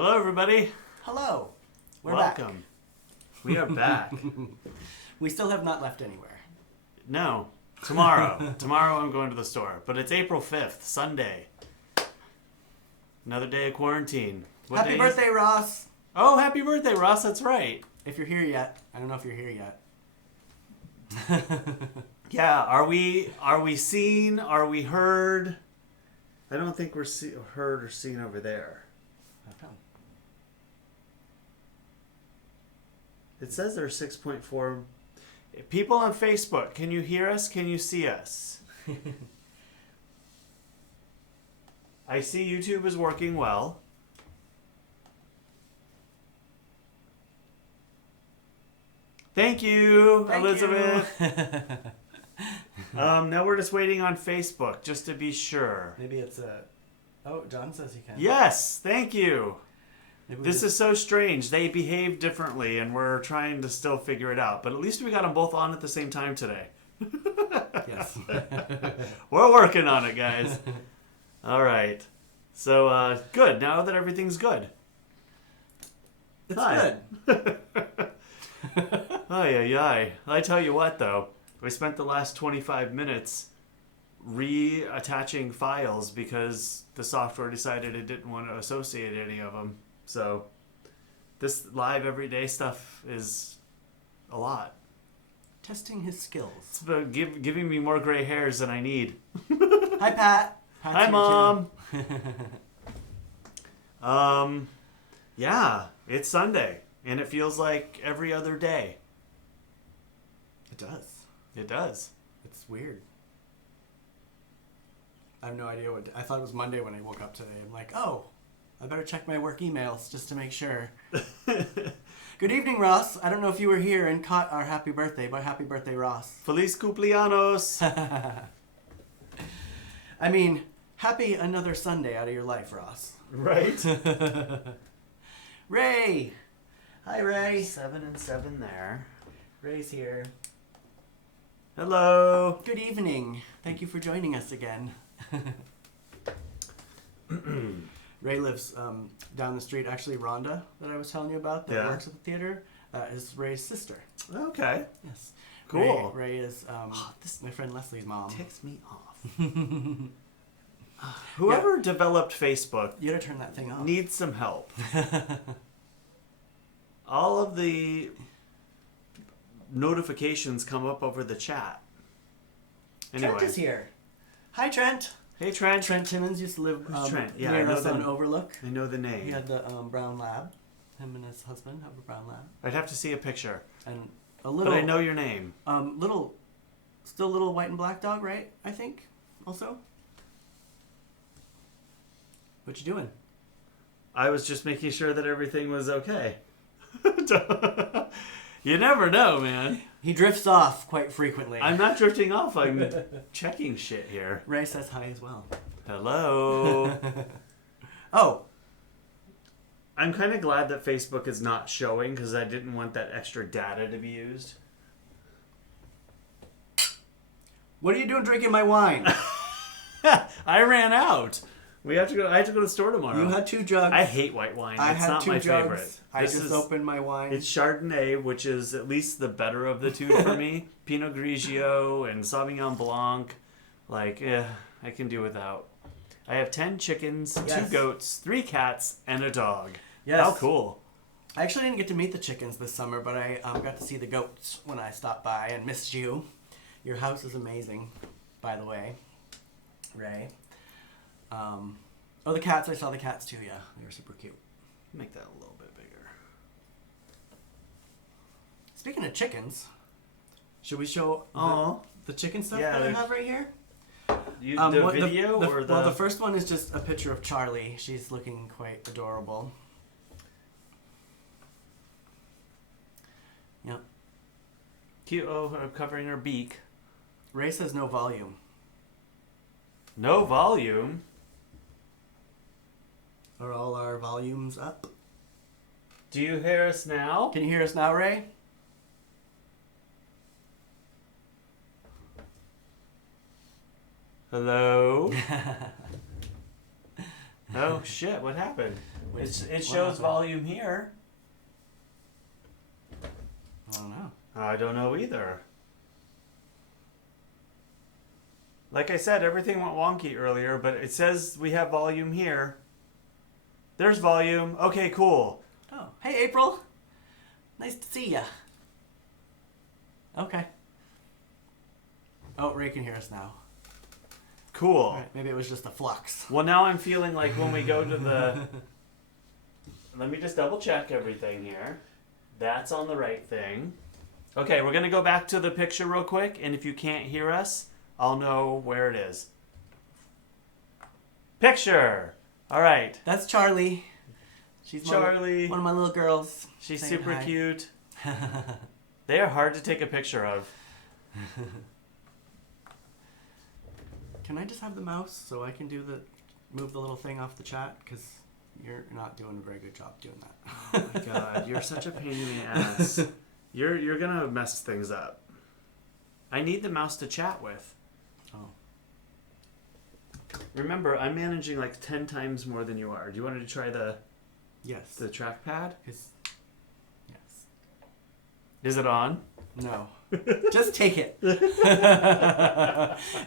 Hello, everybody. Hello. We're Welcome. back. We are back. We still have not left anywhere. No, tomorrow. Tomorrow I'm going to the store. But it's April 5th, Sunday. Another day of quarantine. What Happy day birthday, Ross. Oh, happy birthday, Ross. That's right. If you're here yet. I don't know if you're here yet. Yeah, are we seen? Are we heard? I don't think we're heard or seen over there. Okay. It says there's 6.4 people on Facebook. Can you hear us? Can you see us? I see YouTube is working well. Thank you, Thank Elizabeth. you. Now we're just waiting on Facebook, just to be sure. Maybe it's a... Oh, John says he can. Yes, thank you. Maybe This is so strange. They behave differently, and we're trying to still figure it out. But at least we got them both on at the same time today. Yes. We're working on it, guys. All right. So, good. Now that everything's good. It's Hi. good. Ay, ay, ay. I tell you what, though. We spent the last 25 minutes reattaching files because the software decided it didn't want to associate any of them. So this live everyday stuff is a lot. Testing his skills. It's giving me more gray hairs than I need. Hi, Pat. Pat's Hi, here, Mom. Yeah, it's Sunday, and it feels like every other day. It does. It does. It's weird. I have no idea what... I thought it was Monday when I woke up today. I'm like, oh, I better check my work emails just to make sure. Good evening, Ross. I don't know if you were here and caught our happy birthday, but happy birthday, Ross. Feliz cumpleaños. I mean, happy another Sunday out of your life, Ross. Right? Ray! Hi, Ray. 7 and 7 there. Ray's here. Hello. Good evening. Thank you for joining us again. Ray lives down the street. Actually, Rhonda, that I was telling you about, that works at the theater, is Ray's sister. Okay. Yes. Cool. Ray is my friend Leslie's mom. Ticks me off. Whoever developed Facebook You gotta turn that thing off. needs some help. All of the notifications come up over the chat. Anyway. Trent is here. Hi, Trent. Hey, Trent. Trent Timmons used to live Trent? Yeah, I near know us on Overlook. I know the He name. had the brown lab. Him and his husband have a brown lab. I'd have to see a picture. And a little... But I know your name. Still little white and black dog, right? I think, also. What you doing? I was just making sure that everything was okay. You never know, man. He drifts off quite frequently. I'm not drifting off. I'm checking shit here. Ray says hi as well. Hello. Oh. I'm kind of glad that Facebook is not showing because I didn't want that extra data to be used. What are you doing drinking my wine? I ran out. I have to go to the store tomorrow. You had 2 jugs. I hate white wine. It's had not 2 my jugs. favorite. I just opened my wine. It's Chardonnay, which is at least the better of the two for me. Pinot Grigio and Sauvignon Blanc. I can do without. I have 10 chickens, 2 goats, 3 cats, and a dog. Yes. How cool. I actually didn't get to meet the chickens this summer, but I got to see the goats when I stopped by and missed you. Your house is amazing, by the way, Ray. The cats. I saw the cats too, yeah. They were super cute. Make that a little bit bigger. Speaking of chickens, should we show the chicken stuff Yeah, that I have right here? The video or the... Well, the first one is just a picture of Charlie. She's looking quite adorable. Yep. Cute. Oh, I'm covering her beak. Ray says no volume. No volume? Are all our volumes up? Do you hear us now? Can you hear us now, Ray? Hello? Oh, shit. What happened? It shows volume here. I don't know. I don't know either. Like I said, everything went wonky earlier, but it says we have volume here. There's volume. Okay, cool. Oh, hey April. Nice to see ya. Okay. Oh, Ray can hear us now. Cool. Right, maybe it was just a flux. Well, now I'm feeling like when we go to the... Let me just double check everything here. That's on the right thing. Okay, we're going to go back to the picture real quick, and if you can't hear us, I'll know where it is. Picture! All right. That's Charlie. She's Charlie. One of my little girls. She's saying super hi. cute. They are hard to take a picture of. Can I just have the mouse so I can move the little thing off the chat? Because you're not doing a very good job doing that. Oh my god, you're such a pain in the ass. You're gonna mess things up. I need the mouse to chat with. Oh. Remember, I'm managing like 10 times more than you are. Do you want to try the Yes. trackpad? Yes. Is it on? No. Just take it.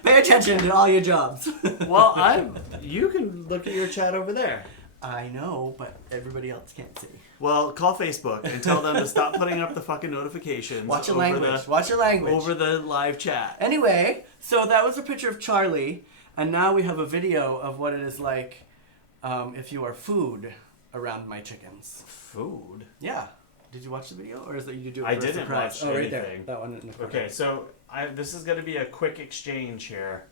Pay attention to all your jobs. Well, you can look at your chat over there. I know, but everybody else can't see. Well, call Facebook and tell them to stop putting up the fucking notifications. Watch your language. Watch your language. Over the live chat. Anyway, so that was a picture of Charlie, and now we have a video of what it is like if you are food around my chickens. Food? Yeah. Did you watch the video, or is that you do it I for a didn't surprise? watch Oh, right anything. there. That one in the corner. Okay, so this is going to be a quick exchange here.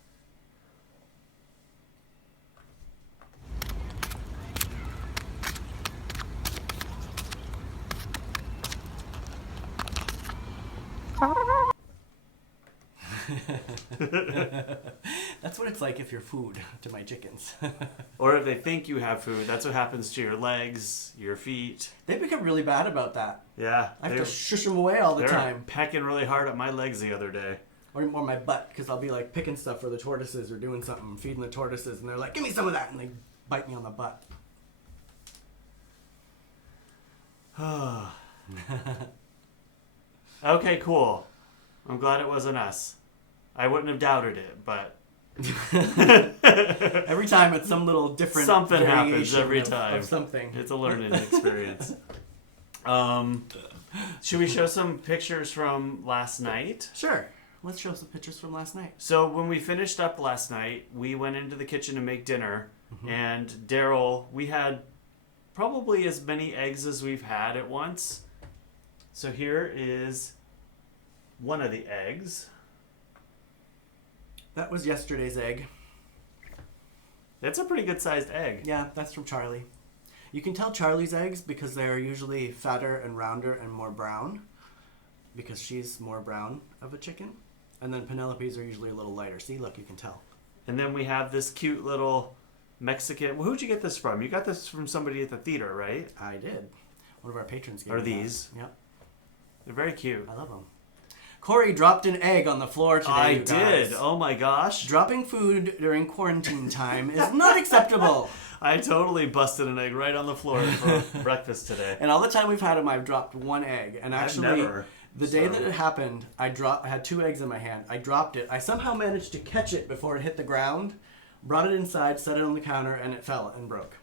That's what it's like if you're food to my chickens. Or if they think you have food, that's what happens to your legs, your feet. They become really bad about that. Yeah. I have to shush them away all the they're time. pecking really hard at my legs the other day. Or my butt, because I'll be like picking stuff for the tortoises or doing something, feeding the tortoises, and they're like, give me some of that, and they bite me on the butt. Okay, cool. I'm glad it wasn't us. I wouldn't have doubted it, but... Every time it's some little different Something happens variation every of time. something. It's a learning experience. Should we show some pictures from last night? Sure. Let's show some pictures from last night. So when we finished up last night, we went into the kitchen to make dinner, and Derrol, we had probably as many eggs as we've had at once. So here is one of the eggs. That was yesterday's egg. That's a pretty good sized egg. Yeah, that's from Charlie. You can tell Charlie's eggs because they're usually fatter and rounder and more brown, because she's more brown of a chicken. And then Penelope's are usually a little lighter. See, look, you can tell. And then we have this cute little Mexican. Well, who'd you get this from? You got this from somebody at the theater, right? I did. One of our patrons gave Are me these? that. Yep. They're very cute. I love them. Cory dropped an egg on the floor today. I you guys. did. Oh my gosh. Dropping food during quarantine time is not acceptable. I totally busted an egg right on the floor for breakfast today. And all the time we've had them, I've dropped one egg. And actually, the day that it happened, I had 2 eggs in my hand. I dropped it. I somehow managed to catch it before it hit the ground, brought it inside, set it on the counter, and it fell and broke.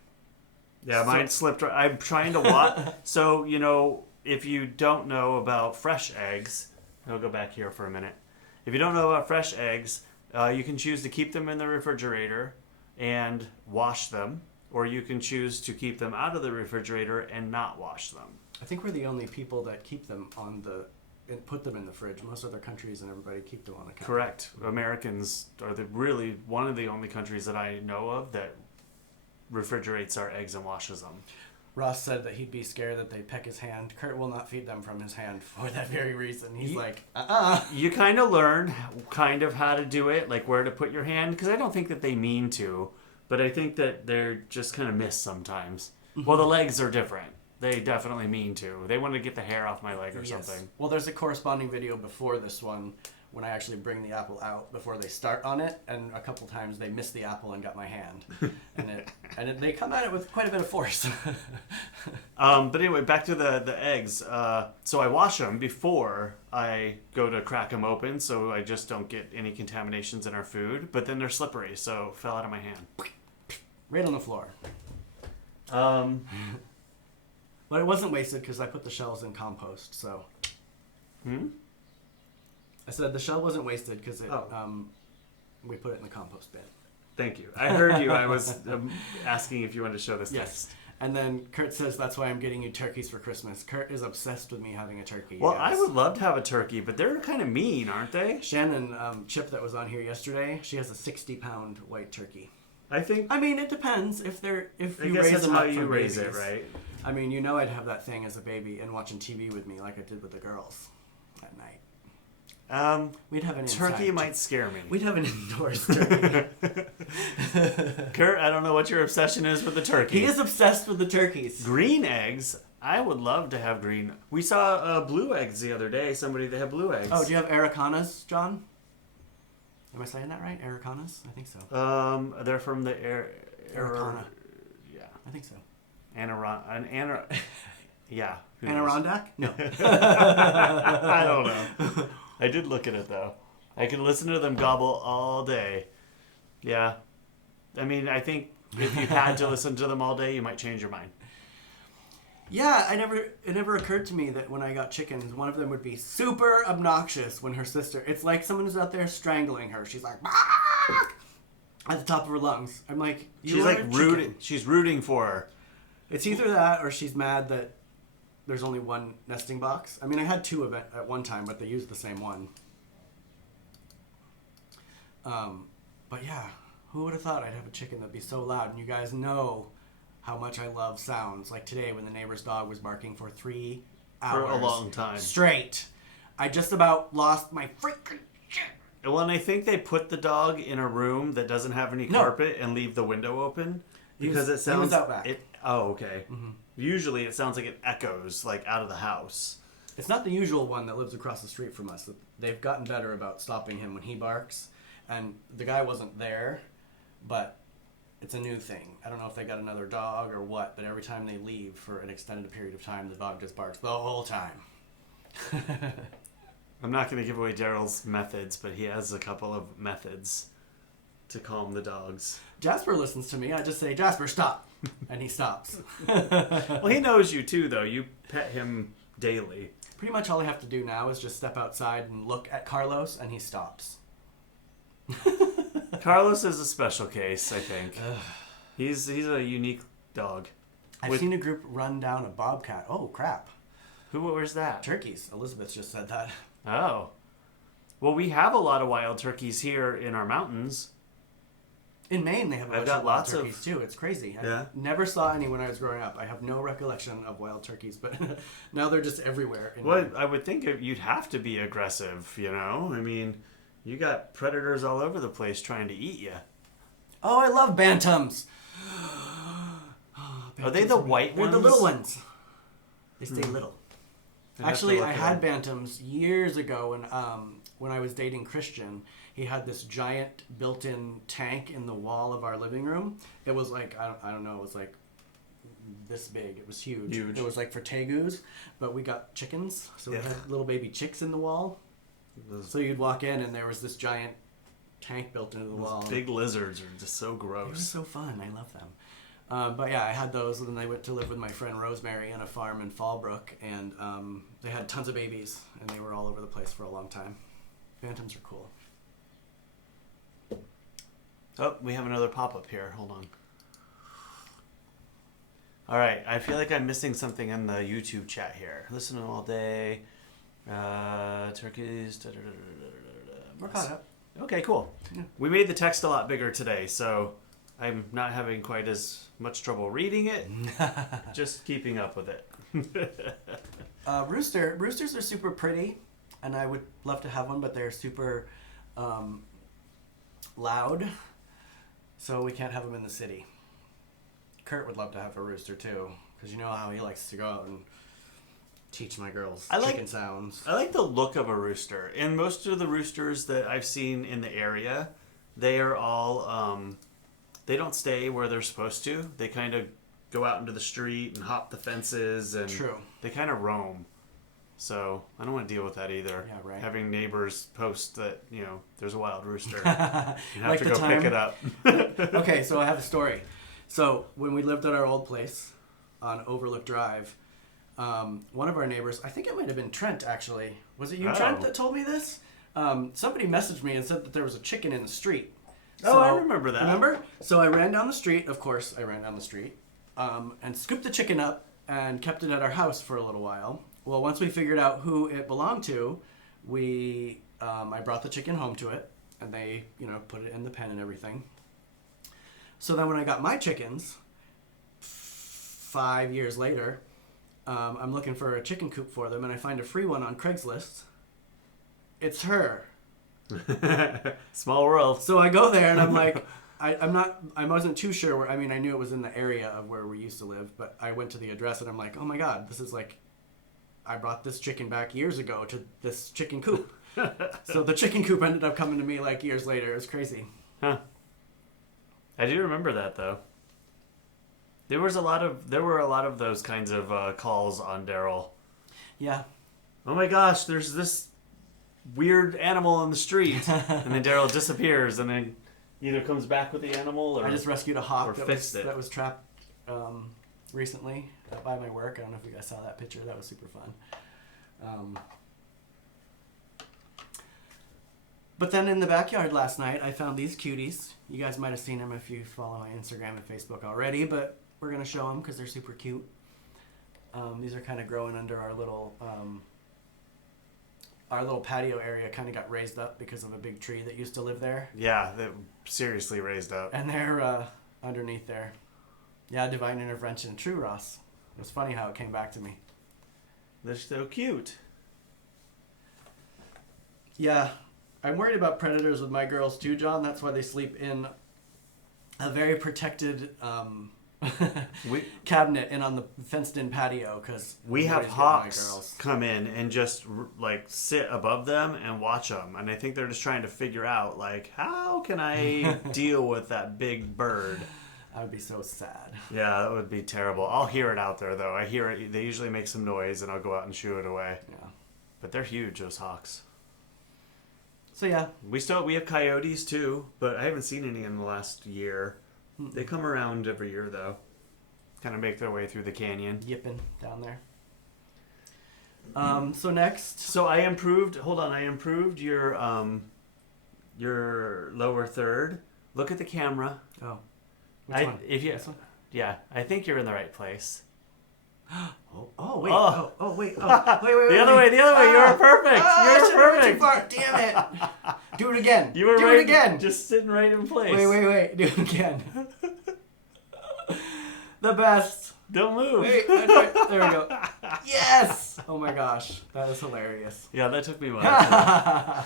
Yeah, mine slipped. I'm trying to watch. So, you know, if you don't know about fresh eggs, I'll go back here for a minute. If you don't know about fresh eggs, you can choose to keep them in the refrigerator and wash them, or you can choose to keep them out of the refrigerator and not wash them. I think we're the only people that keep them and put them in the fridge. Most other countries and everybody keep them on the counter. Correct. Americans are really one of the only countries that I know of that refrigerates our eggs and washes them. Ross said that he'd be scared that they'd peck his hand. Kurt will not feed them from his hand for that very reason. He's like, You kind of learn how to do it, like where to put your hand, because I don't think that they mean to, but I think that they're just kind of miss sometimes. Well, the legs are different. They definitely mean to. They want to get the hair off my leg or something. Well, there's a corresponding video before this one when I actually bring the apple out before they start on it, and a couple times they missed the apple and got my hand, they come at it with quite a bit of force. But anyway, back to the eggs. So I wash them before I go to crack them open, so I just don't get any contaminations in our food. But then they're slippery, so it fell out of my hand. Right on the floor. But it wasn't wasted because I put the shells in compost, so. I said the shell wasn't wasted because we put it in the compost bin. Thank you. I heard you. I was asking if you wanted to show this Yes. next. And then Kurt says, that's why I'm getting you turkeys for Christmas. Kurt is obsessed with me having a turkey. Well, I would love to have a turkey, but they're kind of mean, aren't they? Shannon, Chip that was on here yesterday, she has a 60-pound white turkey. I think. I mean, it depends if you guess raise that's them how up you from raise babies. it, right? I mean, I'd have that thing as a baby and watching TV with me like I did with the girls at night. We'd have an turkey might scare me. We'd have an indoors turkey. Kurt, I don't know what your obsession is with the turkey. He is obsessed with the turkeys. Green eggs. I would love to have green. We saw blue eggs the other day. Somebody that had blue eggs. Oh, do you have Aracanas, John? Am I saying that right? Aracanas? I think so. They're from the Araucana. Yeah. I think so. Yeah. Adirondack? No. I don't know. I did look at it though. I could listen to them gobble all day. Yeah. I mean, I think if you had to listen to them all day, you might change your mind. Yeah, it never occurred to me that when I got chickens, one of them would be super obnoxious when her sister, it's like someone is out there strangling her. She's like, "Bark!" At the top of her lungs. I'm like, she's like rooting. She's rooting for her. It's either that or she's mad that there's only one nesting box. I mean, I had two of it at one time, but they used the same one. But yeah, who would have thought I'd have a chicken that'd be so loud? And you guys know how much I love sounds. Like today when the neighbor's dog was barking for 3 hours. For a long time. Straight. I just about lost my freaking shit. Well, and I think they put the dog in a room that doesn't have any carpet and leave the window open. Because it sounds... He was out back. Okay. Mm-hmm. Usually it sounds like it echoes, like, out of the house. It's not the usual one that lives across the street from us. They've gotten better about stopping him when he barks. And the guy wasn't there, but it's a new thing. I don't know if they got another dog or what, but every time they leave for an extended period of time, the dog just barks the whole time. I'm not going to give away Derrol's methods, but he has a couple of methods to calm the dogs. Jasper listens to me. I just say, Jasper, stop. And he stops. Well, he knows you too, though. You pet him daily. Pretty much all I have to do now is just step outside and look at Carlos, and he stops. Carlos is a special case, I think. He's a unique dog. I've seen a group run down a bobcat. Oh, crap. Where's that? Turkeys. Elizabeth just said that. Oh. Well, we have a lot of wild turkeys here in our mountains. In Maine, they have a bunch of wild turkeys, too. It's crazy. I never saw any when I was growing up. I have no recollection of wild turkeys, but now they're just everywhere. Well, I would think you'd have to be aggressive, you know? I mean, you got predators all over the place trying to eat you. Oh, I love bantams. Are they the white ones? They're the little ones. They stay little. Actually, I had bantams years ago when I was dating Christian. He had this giant built-in tank in the wall of our living room. It was like, I don't know, it was like this big. It was huge. It was like for tegus, but we got chickens. So we had little baby chicks in the wall. So you'd walk in and there was this giant tank built into the wall. Big lizards are just so gross. They were so fun. I love them. But yeah, I had those, and then I went to live with my friend Rosemary on a farm in Fallbrook, and they had tons of babies, and they were all over the place for a long time. Bantams are cool. Oh, we have another pop-up here. Hold on. All right, I feel like I'm missing something in the YouTube chat here. Listening all day. Turkeys. We're caught up. Okay, cool. Yeah. We made the text a lot bigger today, so I'm not having quite as much trouble reading it. Just keeping up with it. Roosters are super pretty, and I would love to have one, but they're super loud, so we can't have them in the city. Kurt would love to have a rooster too, because you know how he likes to go out and teach my girls I like- chicken sounds. I like the look of a rooster. And most of the roosters that I've seen in the area, they are all, they don't stay where they're supposed to. They kind of go out into the street and hop the fences, and True. they kind of roam. So I don't want to deal with that either. Yeah, right. Having neighbors post that, there's a wild rooster. You have Like to the go time- pick it up. Okay, so I have a story. So when we lived at our old place on Overlook Drive, one of our neighbors, I think it might have been Trent actually. Was it you, Trent, that told me this? Somebody messaged me and said that there was a chicken in the street. Oh, I remember that. Remember? So I ran down the street. Of course, I ran down the street and scooped the chicken up and kept it at our house for a little while. Well, once we figured out who it belonged to, I brought the chicken home to it, and they, put it in the pen and everything. So then when I got my chickens, 5 years later, I'm looking for a chicken coop for them, and I find a free one on Craigslist. It's her. Small world. So I go there, and I'm like, I wasn't too sure where. I mean, I knew it was in the area of where we used to live, but I went to the address, and I'm like, oh my god, this is like, I brought this chicken back years ago to this chicken coop. So the chicken coop ended up coming to me like years later. It was crazy. Huh. I do remember that though. There were a lot of those kinds of calls on Derrol. Yeah. Oh my gosh, there's this weird animal in the street, and then Derrol disappears, and then either comes back with the animal, or I just rescued a hawk that was trapped recently by my work. I don't know if you guys saw that picture. That was super fun. But then in the backyard last night, I found these cuties. You guys might have seen them if you follow my Instagram and Facebook already, but we're going to show them because they're super cute. These are kind of growing under our little patio area. Kind of got raised up because of a big tree that used to live there. Yeah, they seriously raised up. And they're underneath there. Yeah, divine intervention. True, Ross. It was funny how it came back to me. They're so cute. Yeah. I'm worried about predators with my girls too, John. That's why they sleep in a very protected cabinet and on the fenced-in patio. Because we have hawks come in and just sit above them and watch them, and I think they're just trying to figure out how can I deal with that big bird. I would be so sad. Yeah, that would be terrible. I'll hear it out there though. I hear it. They usually make some noise, and I'll go out and shoo it away. Yeah. But they're huge, those hawks. So yeah, we have coyotes too, but I haven't seen any in the last year. Mm-mm. They come around every year though, kind of make their way through the canyon. yipping down there. So next, So I improved. Hold on, I improved your lower third. Look at the camera. oh, which one? This one? Yeah, I think you're in the right place. Oh wait! Oh. Oh wait! Wait! The other way. You were perfect. I You were should've went perfect. Too far. Damn it! Do it again. You were Do right. it again. Just sitting right in place. Wait! Do it again. The best. Don't move. Wait, that's right. There we go. Yes! Oh my gosh, that is hilarious. Yeah, that took me a while.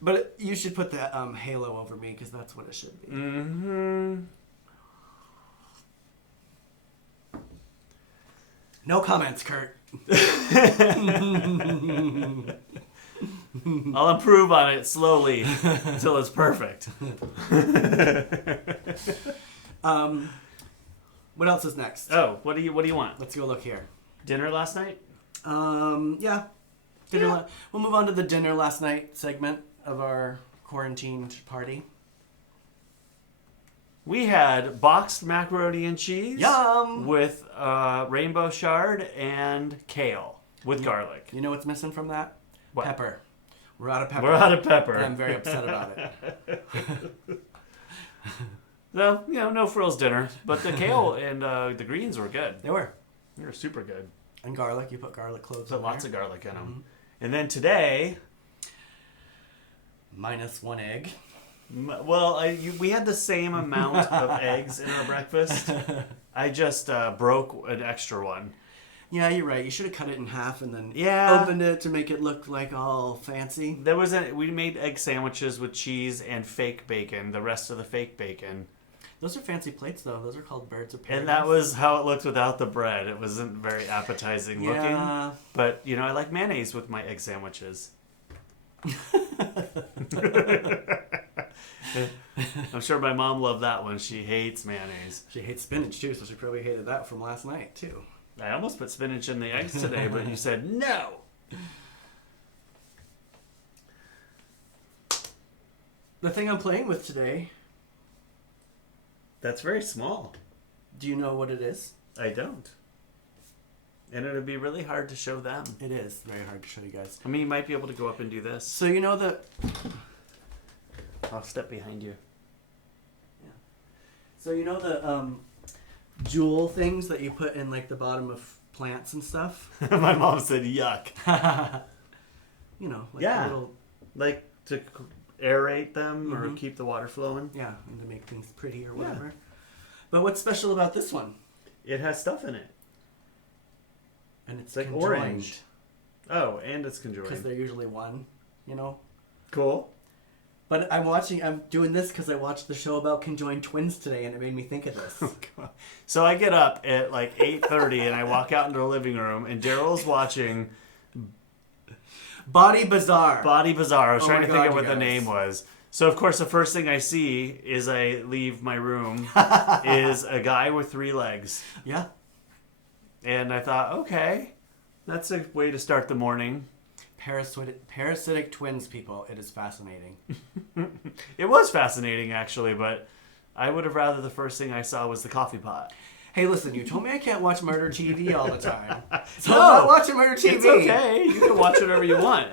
But you should put the halo over me because that's what it should be. Mm-hmm. No comments, Kurt. I'll improve on it slowly until it's perfect. What else is next? Oh, what do you want? Let's go look here. Dinner last night? Yeah. We'll move on to the dinner last night segment of our quarantined party. We had boxed macaroni and cheese. Yum! With rainbow chard and kale with garlic. You know what's missing from that? What? Pepper. We're out of pepper. We're out of pepper. And I'm very upset about it. So, no frills dinner. But the kale and the greens were good. They were. They were super good. And garlic. You put garlic cloves Put in lots there. of garlic in them. Mm-hmm. And then today... Minus one egg. Well, we had the same amount of eggs in our breakfast. I just broke an extra one. Yeah, you're right. You should have cut it in half and then Yeah. opened it to make it look like all fancy. We made egg sandwiches with cheese and fake bacon. The rest of the fake bacon. Those are fancy plates, though. Those are called birds of paradise. And that was how it looked without the bread. It wasn't very appetizing looking. But, you know, I like mayonnaise with my egg sandwiches. I'm sure my mom loved that one. She hates mayonnaise. She hates spinach, too, so she probably hated that from last night, too. I almost put spinach in the eggs today, but you said no. The thing I'm playing with today... That's very small. Do you know what it is? I don't. And it would be really hard to show them. It is very hard to show you guys. I mean, you might be able to go up and do this. So you know the... I'll step behind you. Yeah. So you know the jewel things that you put in like the bottom of plants and stuff? My mom said yuck. You know, like yeah. little... Like to aerate them or keep the water flowing. Yeah, and to make things pretty or whatever. Yeah. But what's special about this one? It has stuff in it. And it's like conjoined. Orange. Oh, and it's conjoined. Because they're usually one, you know? Cool. But I'm doing this because I watched the show about conjoined twins today and it made me think of this. So I get up at like 8:30 and I walk out into the living room and Derrol's watching... Body Bazaar. Body Bazaar. I was trying to think of what the name was. So, of course, the first thing I see is I leave my room is a guy with 3 legs. Yeah. And I thought, okay, that's a way to start the morning. Parasitic twins, people. It is fascinating. It was fascinating, actually, but I would have rather the first thing I saw was the coffee pot. Hey, listen, you told me I can't watch murder TV all the time. So I'm not watching murder TV. It's okay. You can watch whatever you want.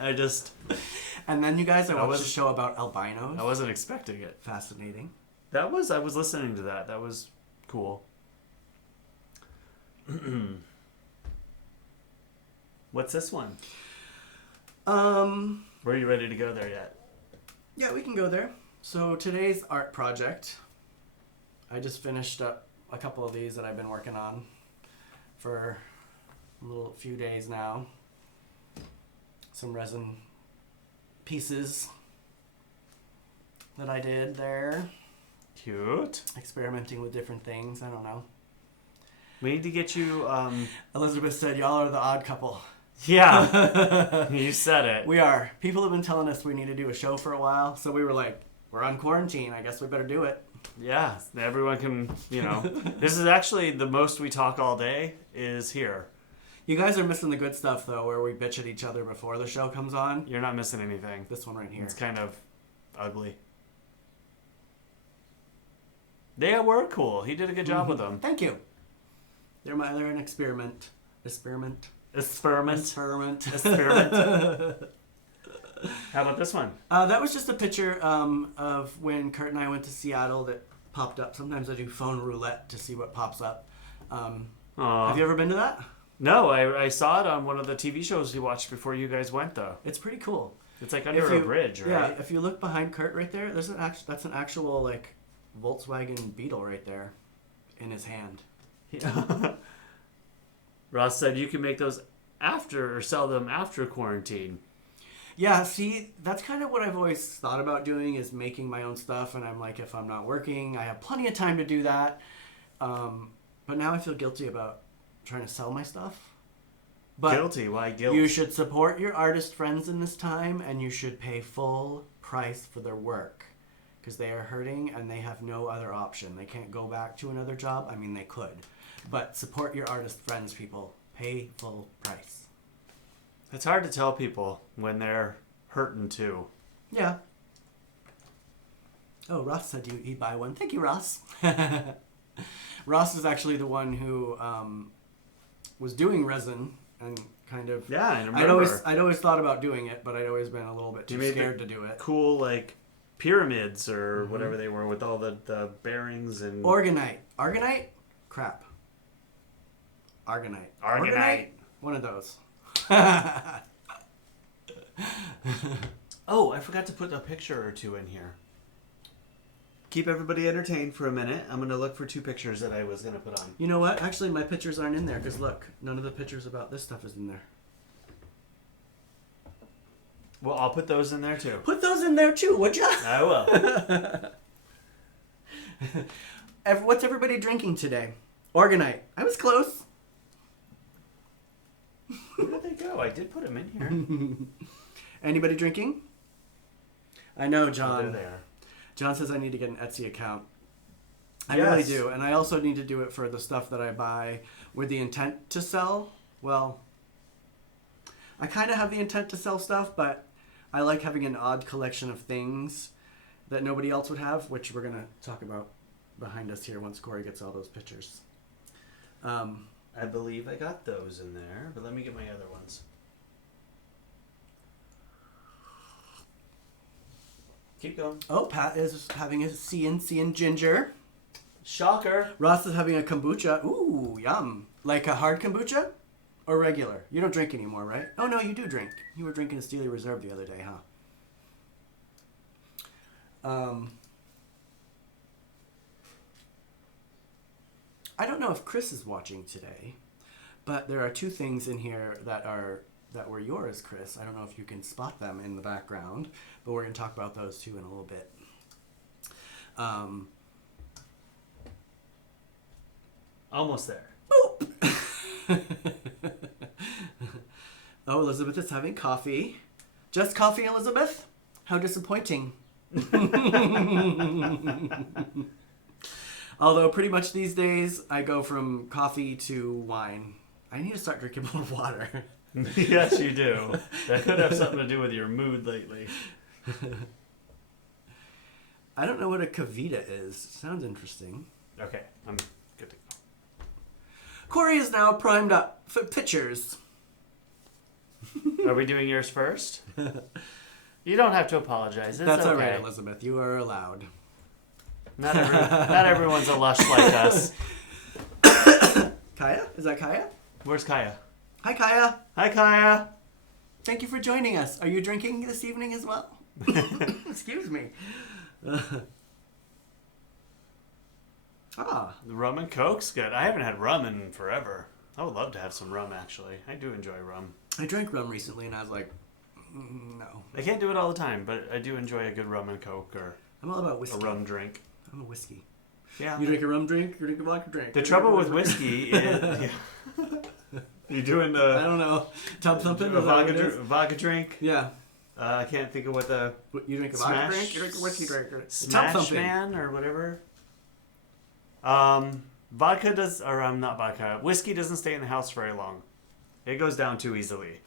And then, you guys, I watched a show about albinos. I wasn't expecting it. Fascinating. I was listening to that. That was cool. What's this one? Were you ready to go there yet? Yeah, we can go there. So today's art project, I just finished up a couple of these that I've been working on for a few days now. Some resin pieces that I did there. Cute. Experimenting with different things. I don't know. We need to get you... Elizabeth said, y'all are the odd couple. Yeah. You said it. We are. People have been telling us we need to do a show for a while, so we were like, we're on quarantine. I guess we better do it. Yeah. Everyone can, This is actually the most we talk all day is here. You guys are missing the good stuff, though, where we bitch at each other before the show comes on. You're not missing anything. This one right here. It's kind of ugly. They were cool. He did a good job with them. Thank you. They're an experiment. Experiment. How about this one? That was just a picture of when Kurt and I went to Seattle that popped up. Sometimes I do phone roulette to see what pops up. Have you ever been to that? No, I saw it on one of the TV shows we watched before you guys went, though. It's pretty cool. It's like under a bridge, right? Yeah, if you look behind Kurt right there, that's an actual like Volkswagen Beetle right there in his hand. Yeah. Ross said you can make those after or sell them after quarantine. Yeah, see, that's kind of what I've always thought about doing is making my own stuff. And I'm like, if I'm not working, I have plenty of time to do that. But now I feel guilty about trying to sell my stuff. But guilty? Why guilt? You should support your artist friends in this time, and you should pay full price for their work. Because they are hurting and they have no other option. They can't go back to another job. I mean, they could. But support your artist friends, people. Pay full price. It's hard to tell people when they're hurting, too. Yeah. Oh, Ross said he'd buy one. Thank you, Ross. Ross is actually the one who was doing resin and kind of... Yeah, I remember. I'd always thought about doing it, but I'd always been a little bit too scared to do it. Cool, like... pyramids or whatever they were with all the bearings and... Argonite. Crap. Argonite? One of those. Oh, I forgot to put a picture or two in here. Keep everybody entertained for a minute. I'm going to look for 2 pictures that I was going to put on. You know what? Actually, my pictures aren't in there because look, none of the pictures about this stuff is in there. Well, I'll put those in there too. Put those in there too, would ya? I will. What's everybody drinking today? Organite. I was close. Where did they go? I did put them in here. Anybody drinking? I know, John. Oh, they're there. John says I need to get an Etsy account. I Yes. really do. And I also need to do it for the stuff that I buy with the intent to sell. Well, I kind of have the intent to sell stuff, but I like having an odd collection of things that nobody else would have, which we're going to talk about behind us here once Cory gets all those pictures. I believe I got those in there, but let me get my other ones. Keep going. Oh, Pat is having a C&D ginger. Shocker. Ross is having a kombucha. Ooh, yum. Like a hard kombucha? Or regular? You don't drink anymore, right? Oh, no, you do drink. You were drinking a Steely Reserve the other day, huh? I don't know if Chris is watching today, but there are two things in here that were yours, Chris. I don't know if you can spot them in the background, but we're going to talk about those two in a little bit. Almost there. Boop! Oh, Elizabeth is having coffee. Just coffee, Elizabeth? How disappointing. Although pretty much these days, I go from coffee to wine. I need to start drinking more water. Yes, you do. That could have something to do with your mood lately. I don't know what a kavita is. Sounds interesting. Okay, I'm good to go. Cory is now primed up for pictures. Are we doing yours first? You don't have to apologize. It's That's okay. all right, Elizabeth. You are allowed. Not everyone's a lush like us. Kaya? Is that Kaya? Where's Kaya? Hi, Kaya. Hi, Kaya. Thank you for joining us. Are you drinking this evening as well? Excuse me. The rum and Coke's good. I haven't had rum in forever. I would love to have some rum, actually. I do enjoy rum. I drank rum recently, and I was like, no. I can't do it all the time, but I do enjoy a good rum and Coke or I'm all about whiskey. a rum drink. I'm a whiskey. Yeah. You drink a rum drink, you drink a vodka drink. The trouble with whiskey is... Yeah. You doing the... I don't know. Tub thumping? A vodka drink? Yeah. I can't think of what the... What, you drink a Smash- vodka drink? You drink a whiskey drink? Smash Tub thumping. Man or whatever. Vodka does... Or not vodka. Whiskey doesn't stay in the house very long. It goes down too easily.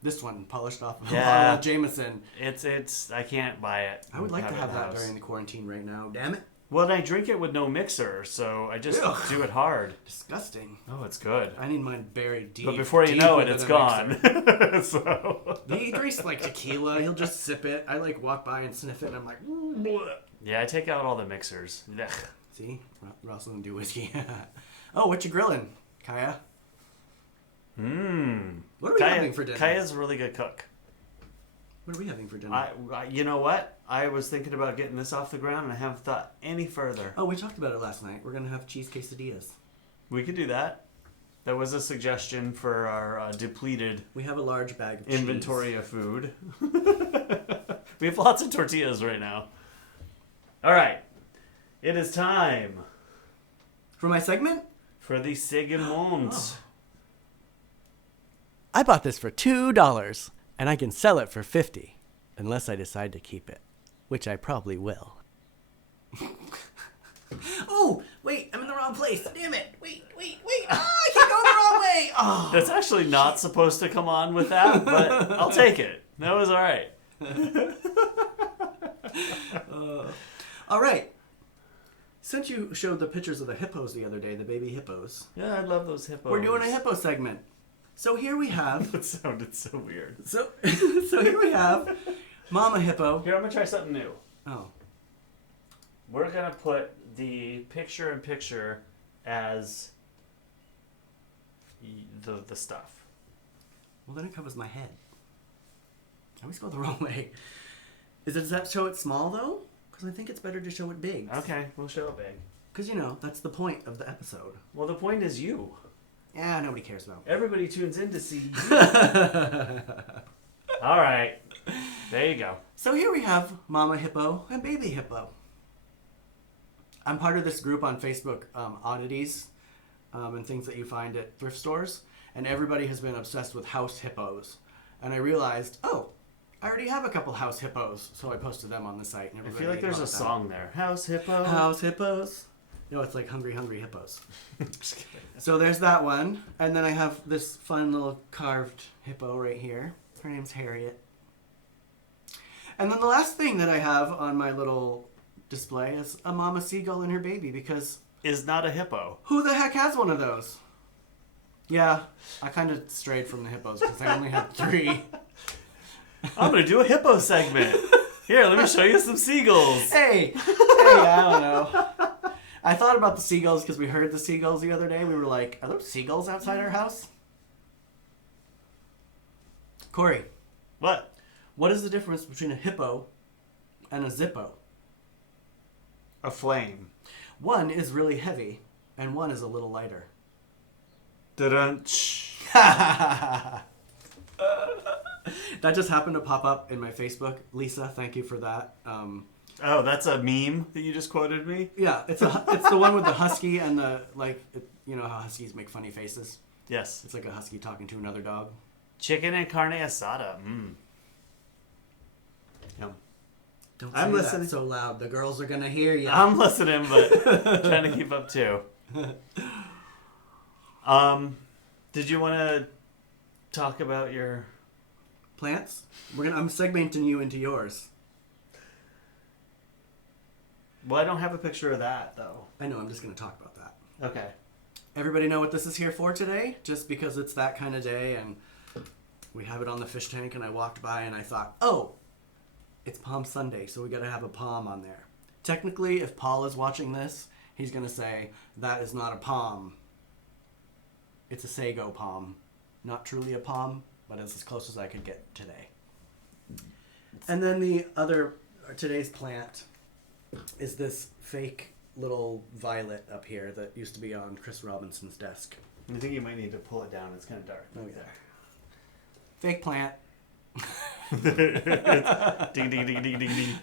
This one, polished off of a Yeah. bottle of Jameson. It's... I can't buy it. I would like to it in have the that house. during the quarantine right now. Damn it. Well, I drink it with no mixer, so I just Ugh. do it hard. Disgusting. Oh, it's good. I need mine buried deep. But before you deep know it, within it's a gone. mixer. So... He drinks like tequila. He'll just sip it. I like walk by and sniff it, and I'm like, bleh. Yeah, I take out all the mixers. Ugh. See, Ross doesn't do whiskey. Oh, what you grilling, Kaya? What are we having for dinner? Kaya's a really good cook. What are we having for dinner? You know what? I was thinking about getting this off the ground, and I haven't thought any further. Oh, we talked about it last night. We're gonna have cheese quesadillas. We could do that. That was a suggestion for our depleted We have a large bag of inventory of food. We have lots of tortillas right now. All right. It is time cheese. For my segment? for the segment. I bought this for $2, and I can sell it for $50, unless I decide to keep it, which I probably will. Oh, wait, I'm in the wrong place. Damn it. Wait. Ah, I keep going the wrong way. Oh. That's actually not supposed to come on with that, but I'll take it. That was all right. All right. Since you showed the pictures of the hippos the other day, the baby hippos, Yeah, I love those hippos. we're doing a hippo segment. So here we have... That sounded so weird. So here we have Mama Hippo. Here, I'm going to try something new. Oh. We're going to put the picture-in-picture as the stuff. Well, then it covers my head. I always go the wrong way. Does that show it small, though? Because I think it's better to show it big. Okay, we'll show it big. Because, that's the point of the episode. Well, the point is you. Yeah, nobody cares about me. Everybody tunes in to see you. All right. There you go. So here we have Mama Hippo and Baby Hippo. I'm part of this group on Facebook, Oddities, and things that you find at thrift stores. And everybody has been obsessed with house hippos. And I realized, oh, I already have a couple house hippos. So I posted them on the site. And I feel like there's a song there. House hippo. House hippos. No, it's like Hungry Hungry Hippos. So there's that one. And then I have this fun little carved hippo right here. Her name's Harriet. And then the last thing that I have on my little display is a mama seagull and her baby, because... Is not a hippo. Who the heck has one of those? Yeah, I kind of strayed from the hippos because I only had 3. I'm going to do a hippo segment. Here, let me show you some seagulls. Hey, I don't know. I thought about the seagulls because we heard the seagulls the other day. We were like, are those seagulls outside our house? Cory. What? What is the difference between a hippo and a zippo? A flame. One is really heavy, and one is a little lighter. Dun. That just happened to pop up in my Facebook. Lisa, thank you for that. Oh, that's a meme that you just quoted me? Yeah, it's the one with the husky and the, like, you know how huskies make funny faces? Yes. It's like a husky talking to another dog. Chicken and carne asada. Yum. Don't I'm say listening. that so loud. The girls are going to hear you. I'm listening, but trying to keep up too. Did you want to talk about your... Plants? I'm segmenting you into yours. Well, I don't have a picture of that, though. I know, I'm just going to talk about that. Okay. Everybody know what this is here for today? Just because it's that kind of day and we have it on the fish tank, and I walked by and I thought, oh, it's Palm Sunday, so we got to have a palm on there. Technically, if Paul is watching this, he's going to say, that is not a palm. It's a sago palm. Not truly a palm, but it's as close as I could get today. And then today's plant is this fake little violet up here that used to be on Chris Robinson's desk. I think you might need to pull it down. It's kind of dark. Oh, yeah. Fake plant. Ding, ding, ding, ding, ding, ding.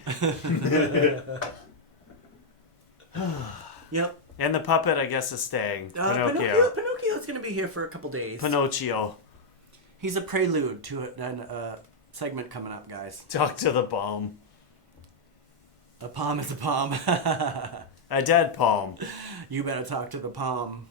Yep. And the puppet, I guess, is staying. Pinocchio. Pinocchio's going to be here for a couple days. Pinocchio. He's a prelude to a segment coming up, guys. Talk to the palm. A palm is a palm. A dead palm. You better talk to the palm.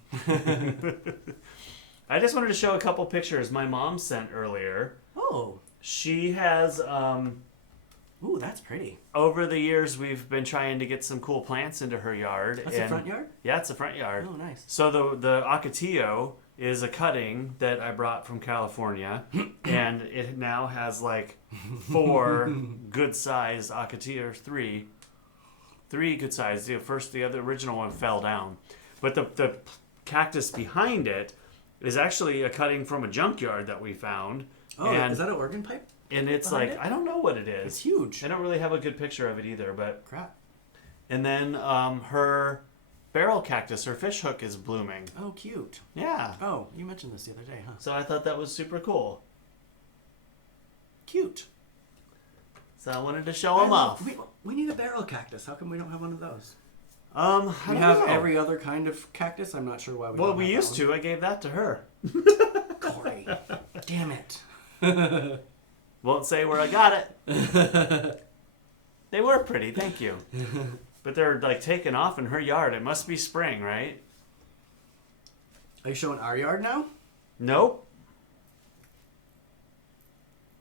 I just wanted to show a couple pictures my mom sent earlier. Oh. She has... Ooh, that's pretty. Over the years, we've been trying to get some cool plants into her yard. That's the front yard? Yeah, it's the front yard. Oh, nice. So the Ocotillo is a cutting that I brought from California, and it now has like 4 good-sized Ocotillos, 3 good-sized. The original one fell down. But the cactus behind it is actually a cutting from a junkyard that we found. Oh, and is that an organ pipe? And it's like, I don't know what it is. It's huge. I don't really have a good picture of it either, but... Crap. And then her barrel cactus, her fish hook, is blooming. Oh, cute. Yeah. Oh, you mentioned this the other day, huh? So I thought that was super cool. Cute. So I wanted to show them off. We need a barrel cactus. How come we don't have one of those? We have every other kind of cactus. I'm not sure why we don't have we used that one. to. I gave that to her. Cory. Damn it. Won't say where I got it. They were pretty, thank you. But they're like taking off in her yard. It must be spring, right? Are you showing our yard now? Nope.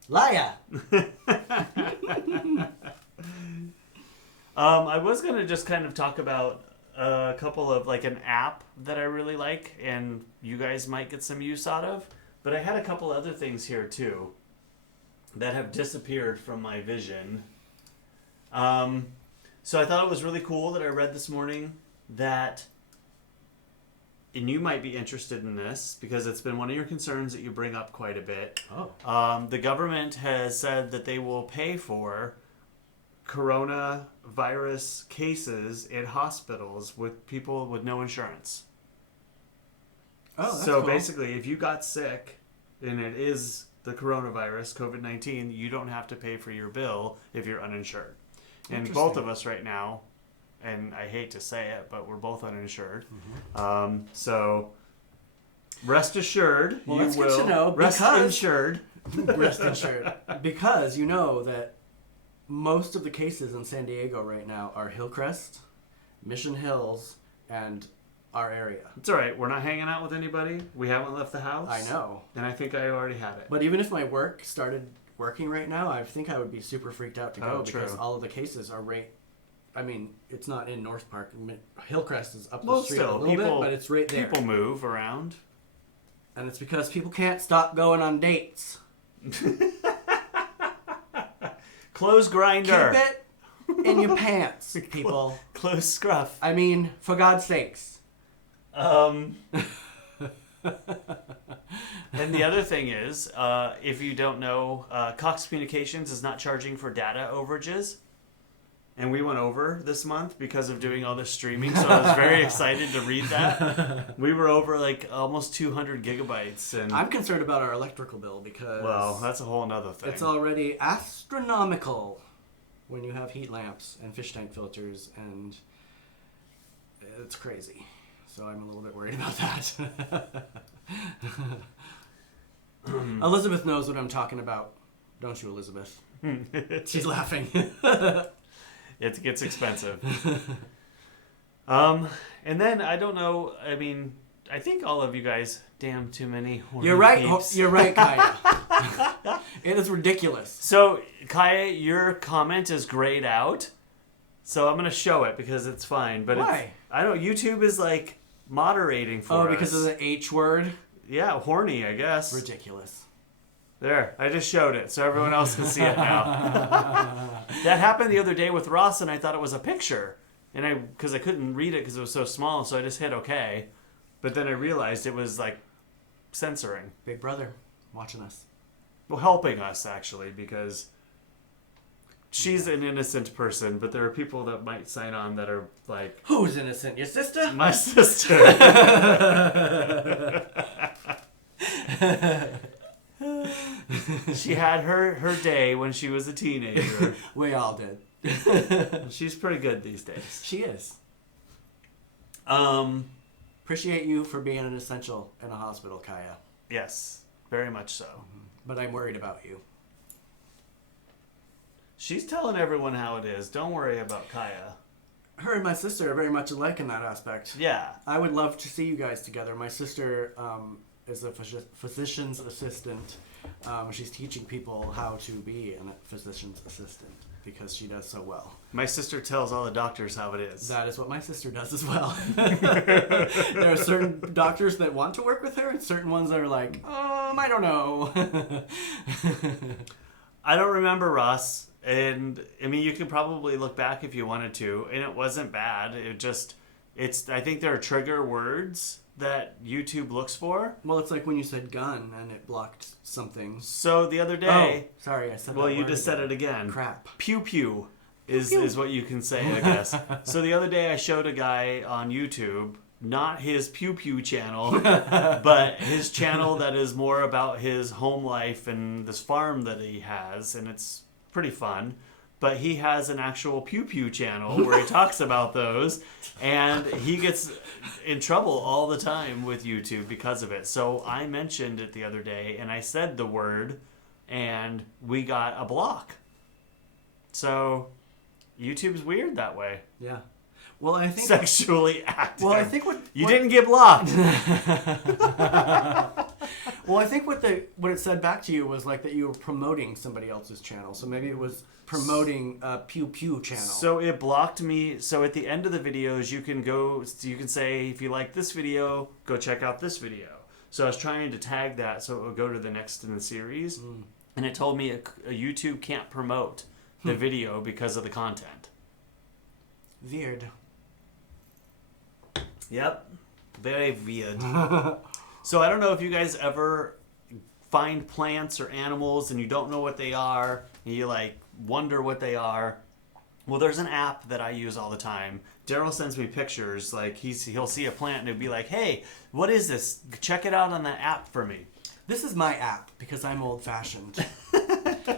Liar. I was going to just kind of talk about a couple of, like, an app that I really like, and you guys might get some use out of. But I had a couple other things here, too, that have disappeared from my vision. So I thought it was really cool that I read this morning that, and you might be interested in this because it's been one of your concerns that you bring up quite a bit. Oh. The government has said that they will pay for coronavirus cases in hospitals with people with no insurance. Oh, that's so cool. basically, if you got sick and it is the coronavirus, COVID-19, you don't have to pay for your bill if you're uninsured. And both of us right now, and I hate to say it, but we're both uninsured. So rest assured, Well, you that's will good to know, rest insured. Rest insured. Because you know that most of the cases in San Diego right now are Hillcrest, Mission Hills, and our area. It's all right. We're not hanging out with anybody. We haven't left the house. I know. And I think I already had it. But even if my work started working right now, I think I would be super freaked out to go because all of the cases are right. I mean, it's not in North Park. Hillcrest is up the street a little bit, but it's right there. People move around. And it's because people can't stop going on dates. Close grinder. Keep it in your pants, people. Close scruff. I mean, for God's sakes. And the other thing is, if you don't know, Cox Communications is not charging for data overages. And we went over this month because of doing all this streaming, so I was very excited to read that. We were over like almost 200 gigabytes. And I'm concerned about our electrical bill because... Well, that's a whole nother thing. It's already astronomical when you have heat lamps and fish tank filters, and it's crazy. So I'm a little bit worried about that. Elizabeth knows what I'm talking about. Don't you, Elizabeth? She's laughing. It gets expensive. And then, I don't know, I mean, I think all of you guys, damn too many horny You're right, peeps. you're right, Kaya. It is ridiculous. So, Kaya, your comment is grayed out. So I'm going to show it because it's fine. But why? I don't know, YouTube is like moderating for us. Oh, because of the H word? Yeah, horny, I guess. Ridiculous. There, I just showed it so everyone else can see it now. That happened the other day with Ross, and I thought it was a picture. And because I couldn't read it because it was so small, so I just hit OK. But then I realized it was like censoring. Big Brother watching us. Well, helping us, actually, because she's an innocent person, but there are people that might sign on that are like... Who's innocent? Your sister? My sister. She had her day when she was a teenager. We all did. She's pretty good these days. She is. Appreciate you for being an essential in a hospital, Kaya. Yes, very much so. But I'm worried about you. She's telling everyone how it is. Don't worry about Kaya. Her and my sister are very much alike in that aspect. Yeah. I would love to see you guys together. My sister is a physician's assistant. She's teaching people how to be a physician's assistant because she does so well. My sister tells all the doctors how it is. That is what my sister does as well. There are certain doctors that want to work with her and certain ones that are like, I don't know. I don't remember, Ross. And, I mean, you could probably look back if you wanted to. And it wasn't bad. I think there are trigger words that YouTube looks for. Well, it's like when you said gun and it blocked something. So the other day... Oh, sorry, I said that Well, you word just again. said it again. Crap. Pew pew is what you can say, I guess. So the other day I showed a guy on YouTube, not his pew pew channel, but his channel that is more about his home life and this farm that he has, and it's pretty fun. But he has an actual pew pew channel where he talks about those, and he gets in trouble all the time with YouTube because of it. So I mentioned it the other day, and I said the word, and we got a block. So YouTube's weird that way. Yeah. Well, I think sexually active. Well, I think you didn't get blocked. Well, I think what it said back to you was like that you were promoting somebody else's channel. So maybe it was promoting a Pew Pew channel. So it blocked me. So at the end of the videos, you can say, if you like this video, go check out this video. So I was trying to tag that so it would go to the next in the series. And it told me a YouTube can't promote the video because of the content. Weird. Yep. Very weird. So I don't know if you guys ever find plants or animals and you don't know what they are, and you like wonder what they are. Well, there's an app that I use all the time. Derrol sends me pictures. Like he'll see a plant and he'll be like, "Hey, what is this? Check it out on the app for me." This is my app because I'm old-fashioned.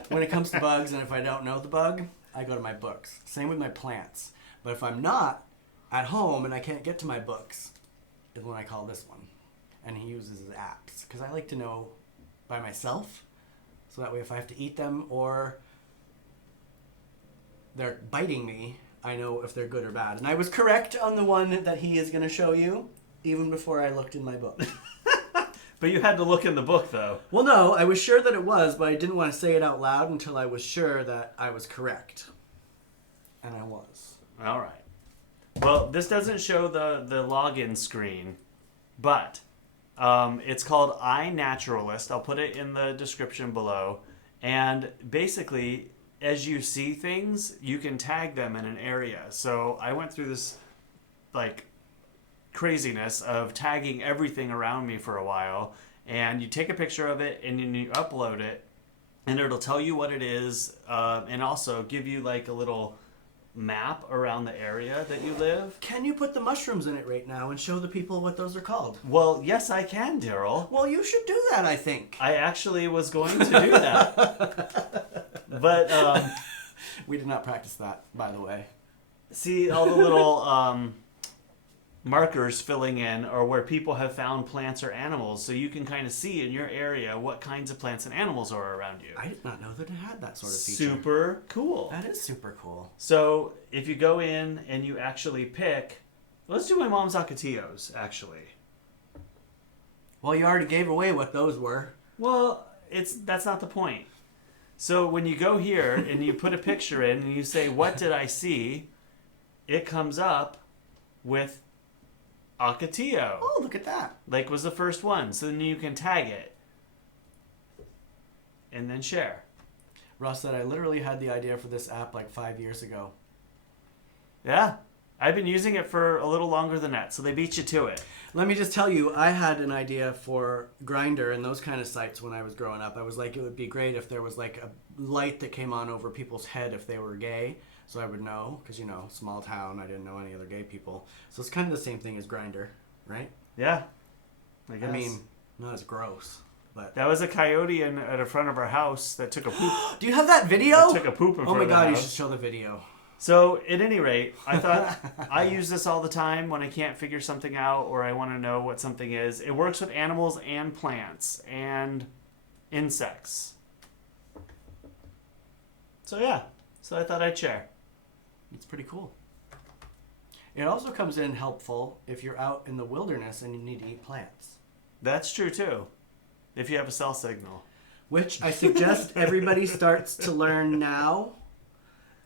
When it comes to bugs, and if I don't know the bug, I go to my books. Same with my plants. But if I'm not at home and I can't get to my books, is when I call this one. And he uses his apps. Because I like to know by myself. So that way if I have to eat them or they're biting me, I know if they're good or bad. And I was correct on the one that he is going to show you, even before I looked in my book. But you had to look in the book, though. Well, no, I was sure that it was, but I didn't want to say it out loud until I was sure that I was correct. And I was. All right. Well, this doesn't show the login screen, but it's called iNaturalist. I'll put it in the description below. And basically, as you see things, you can tag them in an area. So I went through this, like, craziness of tagging everything around me for a while, and you take a picture of it and then you upload it, and it'll tell you what it is, and also give you like a little map around the area that you live. Can you put the mushrooms in it right now and show the people what those are called? Well, yes, I can, Derrol. Well, you should do that, I think. I actually was going to do that. But we did not practice that, by the way. See, all the little markers filling in are where people have found plants or animals, so you can kind of see in your area what kinds of plants and animals are around you. I did not know that it had that sort of feature. Super cool. That is super cool. So if you go in and you actually pick, let's do my mom's ocotillos, actually. Well, you already gave away what those were. Well, that's not the point. So when you go here and you put a picture in and you say, what did I see? It comes up with Ocotillo. Oh, look at that. Like was the first one. So then you can tag it. And then share. Ross said I literally had the idea for this app like 5 years ago. Yeah. I've been using it for a little longer than that, so they beat you to it. Let me just tell you, I had an idea for Grindr and those kind of sites when I was growing up. I was like, it would be great if there was like a light that came on over people's head if they were gay. So I would know, because, you know, small town, I didn't know any other gay people. So it's kind of the same thing as Grindr, right? Yeah. I mean, not as gross, but... That was a coyote at the front of our house that took a poop. Do you have that video? That took a poop in front of the house. Oh my god, you should show the video. So, at any rate, I thought I use this all the time when I can't figure something out or I want to know what something is. It works with animals and plants and insects. So, yeah. So, I thought I'd share. It's pretty cool. It also comes in helpful if you're out in the wilderness and you need to eat plants. That's true, too. If you have a cell signal. Which I suggest everybody starts to learn now.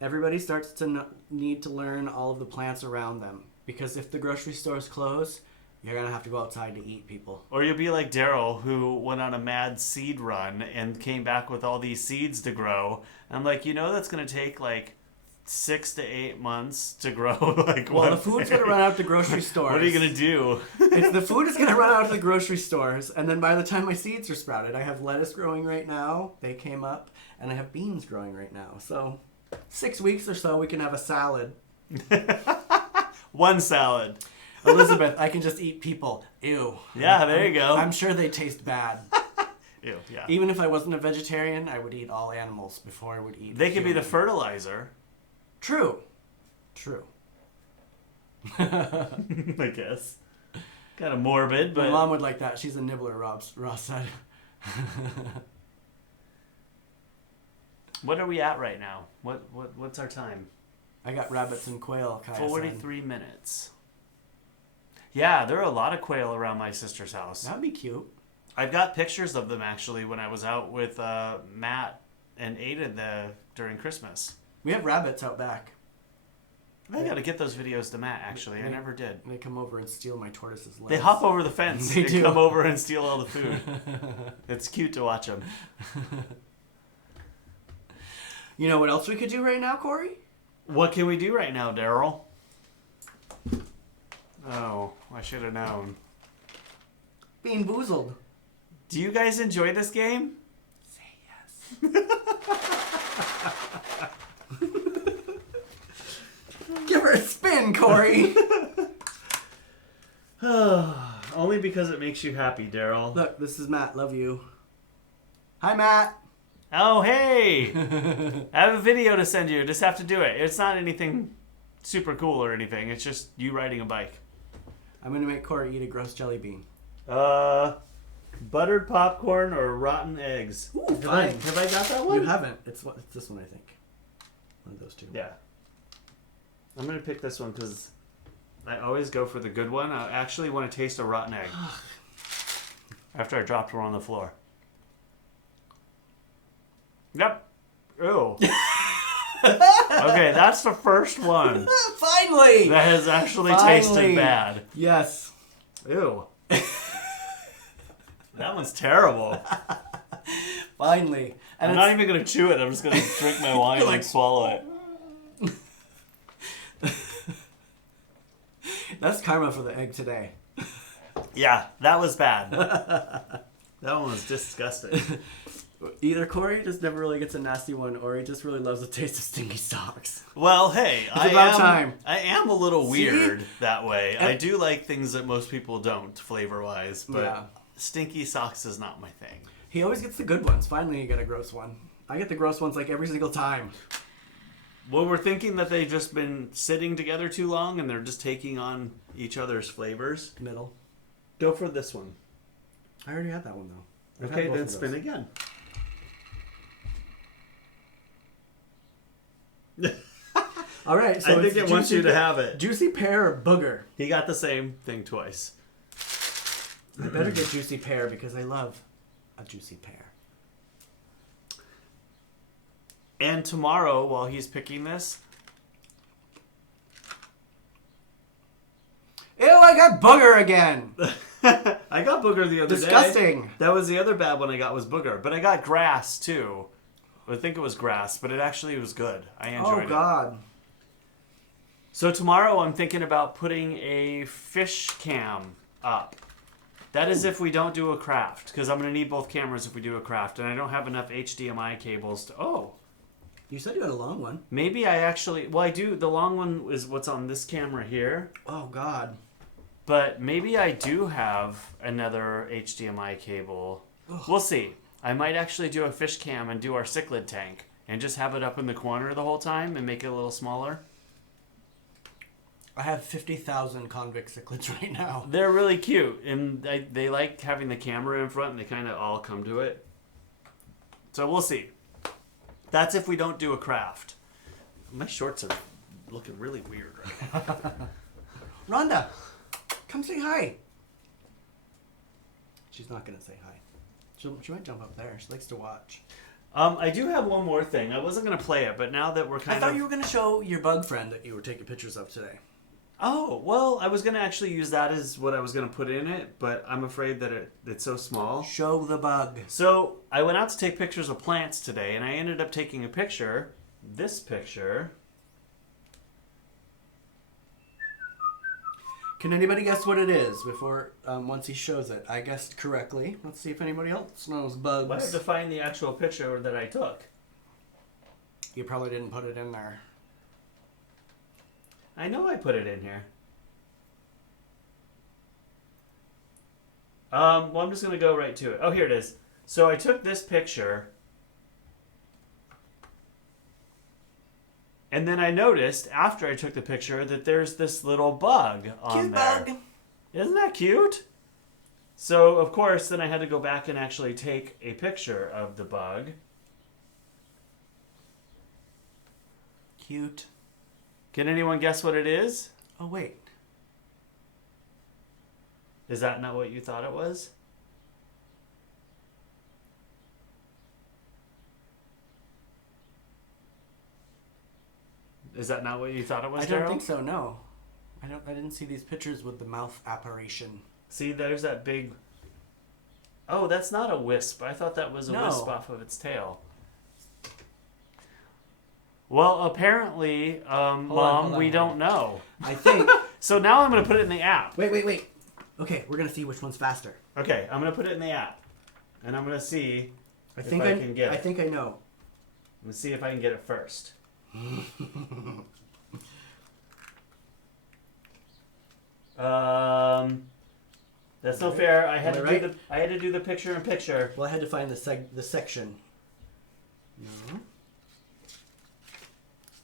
Everybody starts to need to learn all of the plants around them. Because if the grocery stores close, you're going to have to go outside to eat, people. Or you'll be like Derrol, who went on a mad seed run and came back with all these seeds to grow. And I'm like, you know that's going to take like 6 to 8 months to grow. Well, the food's going to run out at the grocery stores. What are you going to do? The food is going to run out at the grocery stores. And then by the time my seeds are sprouted, I have lettuce growing right now. They came up. And I have beans growing right now. So... 6 weeks or so, we can have a salad. One salad. Elizabeth, I can just eat people. Ew. Yeah, there you go. I'm sure they taste bad. Ew, yeah. Even if I wasn't a vegetarian, I would eat all animals before I would eat They could be the fertilizer. True. I guess. Kind of morbid, but... My mom would like that. She's a nibbler, Ross said. What are we at right now? What's our time? I got rabbits and quail. 43 minutes. Yeah, there are a lot of quail around my sister's house. That'd be cute. I've got pictures of them actually when I was out with Matt and Aiden during Christmas. We have rabbits out back. I got to get those videos to Matt actually. I never did. They come over and steal my tortoise's legs. They hop over the fence. They come over and steal all the food. It's cute to watch them. You know what else we could do right now, Cory? What can we do right now, Derrol? Oh, I should have known. Bean boozled. Do you guys enjoy this game? Say yes. Give her a spin, Cory. Only because it makes you happy, Derrol. Look, this is Matt. Love you. Hi, Matt. Oh, hey! I have a video to send you. Just have to do it. It's not anything super cool or anything. It's just you riding a bike. I'm going to make Cory eat a gross jelly bean. Buttered popcorn or rotten eggs? Ooh, Have I got that one? You haven't. It's this one, I think. One of those two. Yeah. I'm going to pick this one because I always go for the good one. I actually want to taste a rotten egg. After I dropped one on the floor. Yep. Ew. Okay, that's the first one. Finally! That has actually tasted bad. Yes. Ew. That one's terrible. Finally. And I'm not even going to chew it. I'm just going to drink my wine and swallow it. That's karma for the egg today. Yeah, that was bad. That one was disgusting. Either Cory just never really gets a nasty one, or he just really loves the taste of stinky socks. Well, hey, time. I am a little weird See? that way. I do like things that most people don't, flavor-wise, but Yeah. stinky socks is not my thing. He always gets the good ones. Finally, you get a gross one. I get the gross ones like every single time. Well, we're thinking that they've just been sitting together too long and they're just taking on each other's flavors. Middle. Go for this one. I already had that one, though. I've Okay, had both then of spin those. again. All right, so I think it wants you to have it. Juicy pear or booger? He got the same thing twice. I better get juicy pear because I love a juicy pear. And tomorrow, while he's picking this... Ew, I got booger again! I got booger the other day. Disgusting! That was the other bad one I got was booger. But I got grass, too. I think it was grass, but it actually was good. I enjoyed it. Oh, God. So tomorrow I'm thinking about putting a fish cam up. That is if we don't do a craft, because I'm going to need both cameras if we do a craft, and I don't have enough HDMI cables to... Oh! You said you had a long one. Maybe I actually... Well, I do. The long one is what's on this camera here. Oh, God. But maybe I do have another HDMI cable. Ugh. We'll see. I might actually do a fish cam and do our cichlid tank and just have it up in the corner the whole time and make it a little smaller. I have 50,000 convict cichlids right now. They're really cute, and they like having the camera in front, and they kind of all come to it. So we'll see. That's if we don't do a craft. My shorts are looking really weird right now. Rhonda, come say hi. She's not going to say hi. She might jump up there. She likes to watch. I do have one more thing. I wasn't going to play it, but now that we're I kind thought of... you were going to show your bug friend that you were taking pictures of today. Oh, well, I was going to actually use that as what I was going to put in it, but I'm afraid that it's so small. Show the bug. So I went out to take pictures of plants today, and I ended up taking a picture, this picture. Can anybody guess what it is before, once he shows it? I guessed correctly. Let's see if anybody else knows bugs. I have to find the actual picture that I took. You probably didn't put it in there. I know I put it in here. Well, I'm just going to go right to it. Oh, here it is. So I took this picture. And then I noticed, after I took the picture, that there's this little bug on Cute there. bug. Isn't that cute? So, of course, then I had to go back and actually take a picture of the bug. Cute. Can anyone guess what it is? Oh, wait. Is that not what you thought it was? Is that not what you thought it was, I don't Derrol? think so, no. I didn't see these pictures with the mouth apparition. See, there's that big... Oh, that's not a wisp. I thought that was a No. wisp off of its tail. Well, apparently, Mom, we don't know. I think... So now I'm going to put it in the app. Wait. Okay, we're going to see which one's faster. Okay, I'm going to put it in the app. And I'm going to see I if think I can get it. I think I know. I'm going to see if I can get it first. That's no fair. I had to do the picture in picture. Well, I had to find the section. No.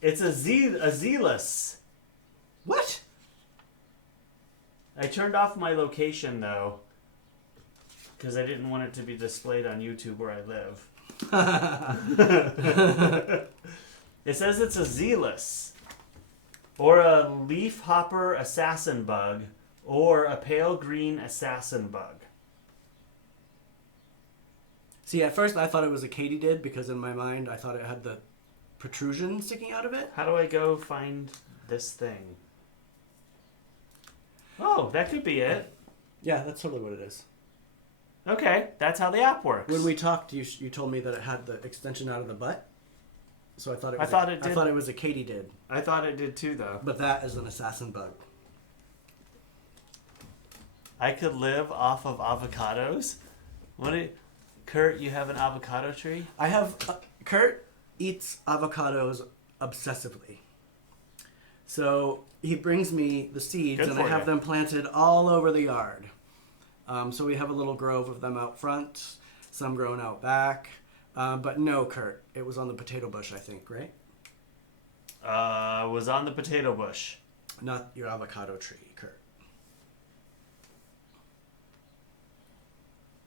It's a Zealous. I turned off my location, though, because I didn't want it to be displayed on YouTube where I live. It says it's a zealous, or a leaf hopper assassin bug, or a pale green assassin bug. See, at first I thought it was a katydid because in my mind I thought it had the protrusion sticking out of it. How do I go find this thing? Oh, that could be it. Yeah, that's totally what it is. Okay, that's how the app works. When we talked, you told me that it had the extension out of the butt. So I thought it was I thought it was a katydid. I thought it did too, though. But that is an assassin bug. I could live off of avocados. Kurt, you have an avocado tree? I have Kurt eats avocados obsessively. So he brings me the seeds, and I have them planted all over the yard. So we have a little grove of them out front, some grown out back. But no, Kurt, it was on the potato bush, I think, right? Was on the potato bush. Not your avocado tree, Kurt.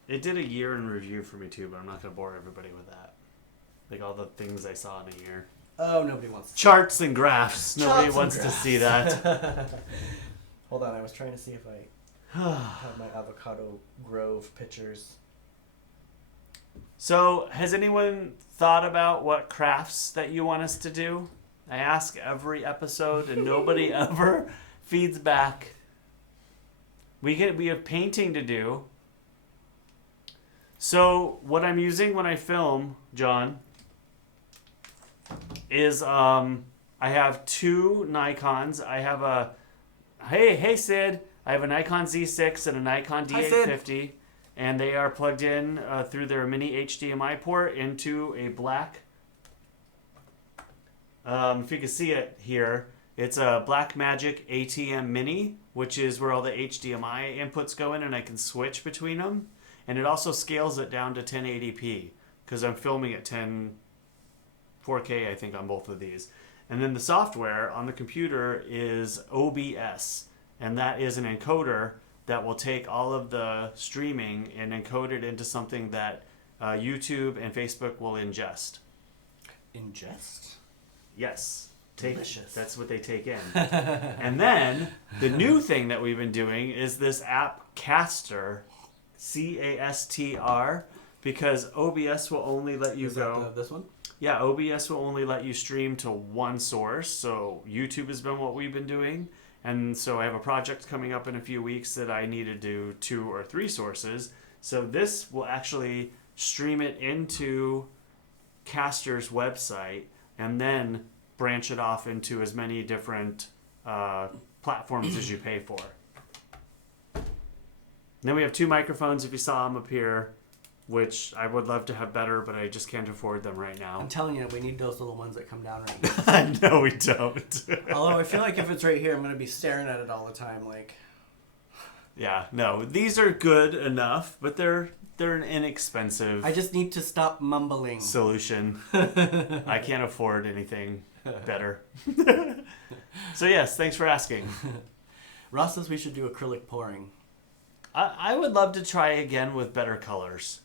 It did a year in review for me too, but I'm not going to bore everybody with that. Like all the things I saw in a year. Oh, nobody wants to see Charts and graphs. Nobody wants to see that. Hold on, I was trying to see if I have my avocado grove pictures. So, has anyone thought about what crafts that you want us to do? I ask every episode and nobody ever feeds back. We have painting to do. So, what I'm using when I film, John, is I have two Nikons. I have a hey Sid. I have a Nikon Z6 and a Nikon D850, and they are plugged in through their mini HDMI port into a black. If you can see it here, it's a Blackmagic ATM Mini, which is where all the HDMI inputs go in, and I can switch between them. And it also scales it down to 1080p because I'm filming at 4K, I think, on both of these. And then the software on the computer is OBS, and that is an encoder that will take all of the streaming and encode it into something that YouTube and Facebook will ingest. Ingest? Yes. Delicious. That's what they take in. And then the new thing that we've been doing is this app Caster, CASTR, because OBS will only let you go. This one? Yeah, OBS will only let you stream to one source. So YouTube has been what we've been doing. And so I have a project coming up in a few weeks that I need to do 2 or 3 sources. So this will actually stream it into Caster's website and then branch it off into as many different platforms as you pay for. Then we have 2 microphones, if you saw them up here, which I would love to have better, but I just can't afford them right now. I'm telling you, we need those little ones that come down right here. No, we don't. Although I feel like if it's right here, I'm going to be staring at it all the time. Like, yeah, no, these are good enough, but they're an inexpensive. I just need to stop mumbling. Solution. I can't afford anything better. So yes, thanks for asking. Ross says we should do acrylic pouring. I would love to try again with better colors.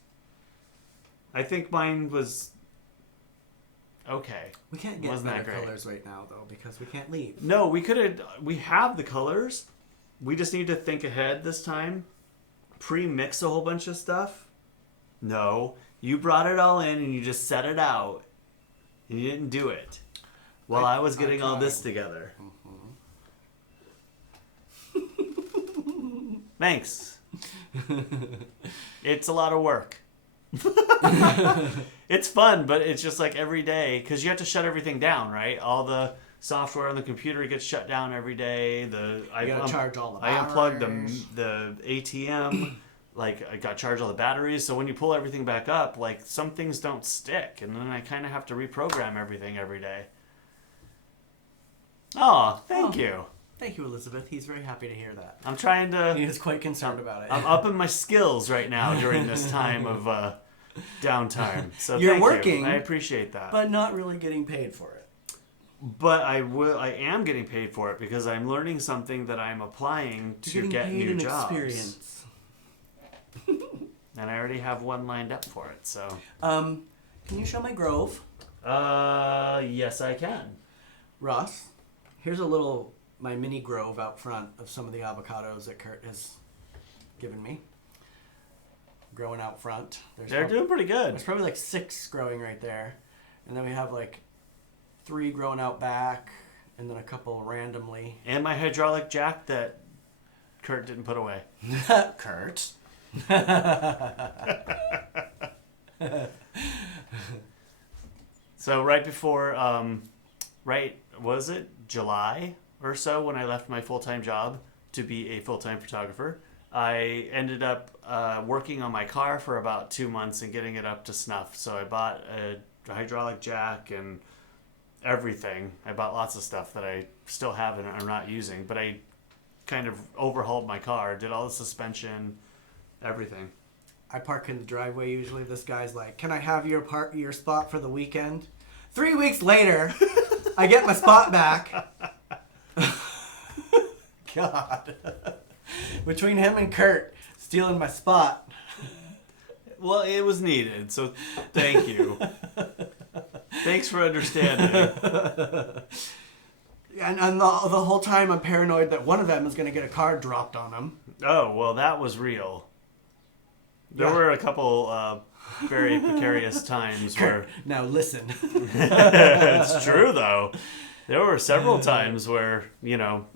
I think mine was okay. We can't get better colors right now, though, because we can't leave. No, we have the colors. We just need to think ahead this time. Pre-mix a whole bunch of stuff. No, you brought it all in and you just set it out. And you didn't do it while I was getting all this together. Mm-hmm. Thanks. It's a lot of work. It's fun, but it's just like every day because you have to shut everything down, right? All the software on the computer gets shut down every day. You gotta charge all the batteries. I unplugged the ATM. Like I got charged all the batteries. So when you pull everything back up, like some things don't stick, and then I kind of have to reprogram everything every day. Oh, thank you. Thank you, Elizabeth. He's very happy to hear that. I'm trying to... He is quite concerned about it. I'm upping my skills right now during this time of downtime. So You're thank working. you. I appreciate that. But not really getting paid for it. But I am getting paid for it because I'm learning something that I'm applying to get new jobs. Experience. And I already have one lined up for it. So. Can you show my grove? Yes, I can. Ross, here's my mini grove out front of some of the avocados that Kurt has given me. Growing out front. They're doing pretty good. There's probably like 6 growing right there. And then we have like 3 growing out back, and then a couple randomly. And my hydraulic jack that Kurt didn't put away. Kurt. So right before, was it July or so when I left my full-time job to be a full-time photographer, I ended up working on my car for about 2 months and getting it up to snuff. So I bought a hydraulic jack and everything. I bought lots of stuff that I still have and I'm not using, but I kind of overhauled my car, did all the suspension, everything. I park in the driveway usually. This guy's like, "Can I have your spot for the weekend?" 3 weeks later, I get my spot back. God. Between him and Kurt stealing my spot. Well, it was needed, so thank you. Thanks for understanding. And the whole time I'm paranoid that one of them is going to get a car dropped on them. Oh, well, that was real. There were a couple very precarious times where... Now listen. It's true, though. There were several times where,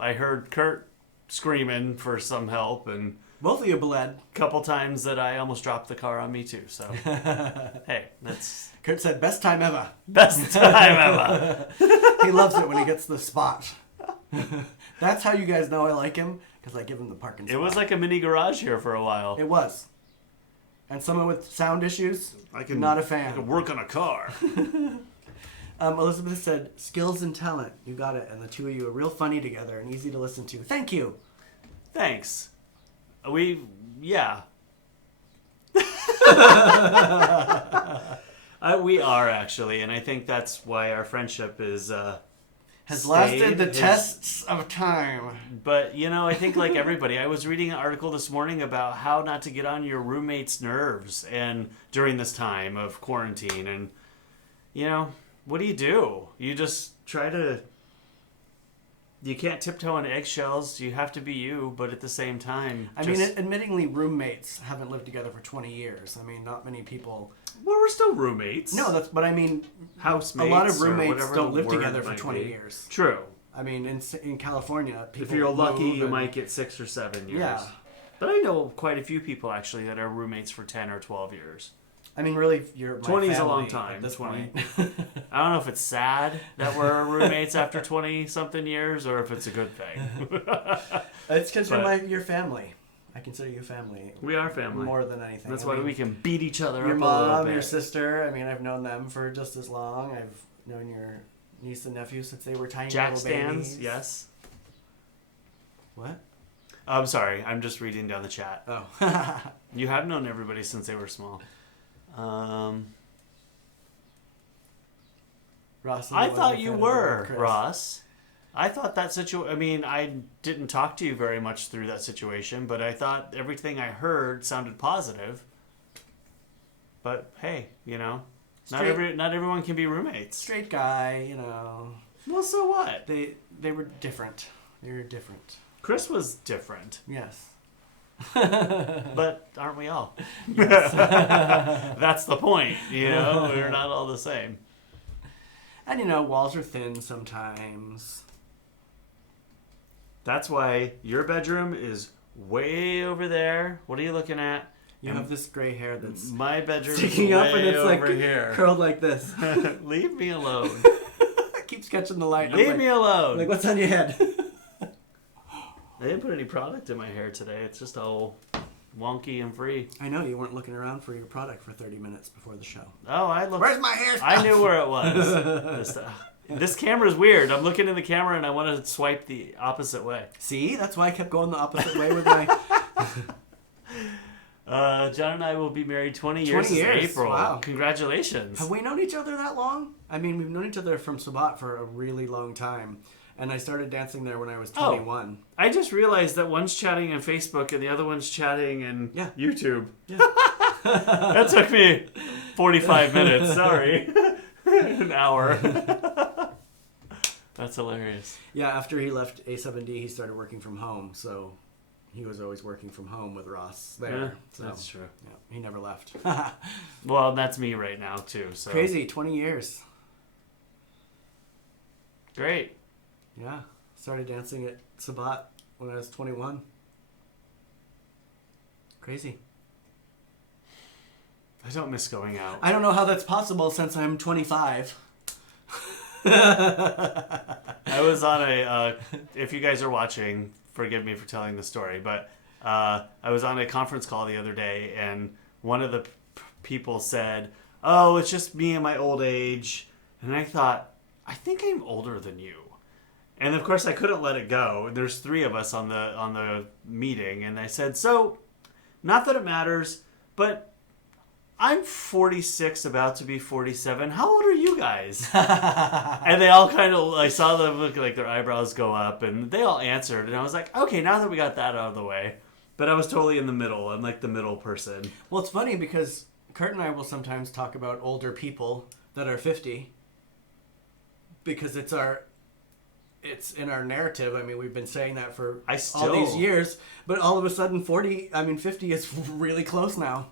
I heard Kurt screaming for some help, and... Both of you bled. A couple times that I almost dropped the car on me, too, so... Hey, that's... Kurt said, "Best time ever." Best time ever. He loves it when he gets the spot. That's how you guys know I like him, because I give him the parking spot. It was like a mini garage here for a while. It was. And someone with sound issues, not a fan. I can work on a car. Elizabeth said, "Skills and talent. You got it. And the two of you are real funny together and easy to listen to. Thank you." Thanks. We are, actually, and I think that's why our friendship is has lasted the tests of time. But I think like everybody, I was reading an article this morning about how not to get on your roommate's nerves and during this time of quarantine, and what do? You just try to. You can't tiptoe on eggshells. You have to be you, but at the same time... I mean, admittingly, roommates haven't lived together for 20 years. I mean, not many people... Well, we're still roommates. No, but I mean... Housemates. A lot of roommates don't live together for 20 years. True. I mean, in California, people... If you're lucky, you might get 6 or 7 years. Yeah. But I know quite a few people, actually, that are roommates for 10 or 12 years. I mean, really, you're my 20 is a long family time. at this 20. point. I don't know if it's sad that we're roommates after 20-something years or if it's a good thing. It's because you're family. I consider you family. We are family. More than anything. That's why we can beat each other up your a little bit. Your mom, your sister. I mean, I've known them for just as long. I've known your niece and nephew since they were tiny Jack little stands, babies. yes. What? I'm sorry. I'm just reading down the chat. Oh. You have known everybody since they were small. Ross, I thought you were, Ross. I thought that situation... I mean, I didn't talk to you very much through that situation, but I thought everything I heard sounded positive. But, hey, not everyone can be roommates. Straight guy, Well, so what? They were different. They were different. Chris was different. Yes. But aren't we all? That's the point. We're not all the same. And walls are thin sometimes. That's why your bedroom is way over there. What are you looking at? You have this gray hair that's my bedroom sticking up and it's over here, curled like this. Leave me alone. I keep sketching the light. Leave me alone. Like, what's on your head? I didn't put any product in my hair today. It's just all wonky and free. I know, you weren't looking around for your product for 30 minutes before the show. Oh, I looked. Where's my hair stuff? I knew where it was. This camera's weird. I'm looking in the camera and I want to swipe the opposite way. See? That's why I kept going the opposite way with my... John and I will be married 20 years 20 years. in April. Wow. Congratulations. Have we known each other that long? I mean, we've known each other from Sabat for a really long time. And I started dancing there when I was 21. I just realized that one's chatting on Facebook and the other one's chatting in YouTube. Yeah. That took me 45 minutes. Sorry. An hour. That's hilarious. Yeah, after he left A7D, he started working from home. So he was always working from home with Ross there. Yeah, so, that's true. Yeah, he never left. Well, that's me right now, too. So Crazy, 20 years. Great. Yeah, started dancing at Sabat when I was 21. Crazy. I don't miss going out. I don't know how that's possible since I'm 25. I was on if you guys are watching, forgive me for telling the story, but I was on a conference call the other day, and one of the people said, "Oh, it's just me and my old age." And I thought, I think I'm older than you. And of course I couldn't let it go. There's 3 of us on the meeting, and I said, "So, not that it matters, but I'm 46, about to be 47. How old are you guys?" And they all kind of, I saw them look like their eyebrows go up, and they all answered. And I was like, okay, now that we got that out of the way. But I was totally in the middle. I'm like the middle person. Well, it's funny because Kurt and I will sometimes talk about older people that are 50 because it's in our narrative. I mean, we've been saying that for all these years, but all of a sudden 50 is really close now.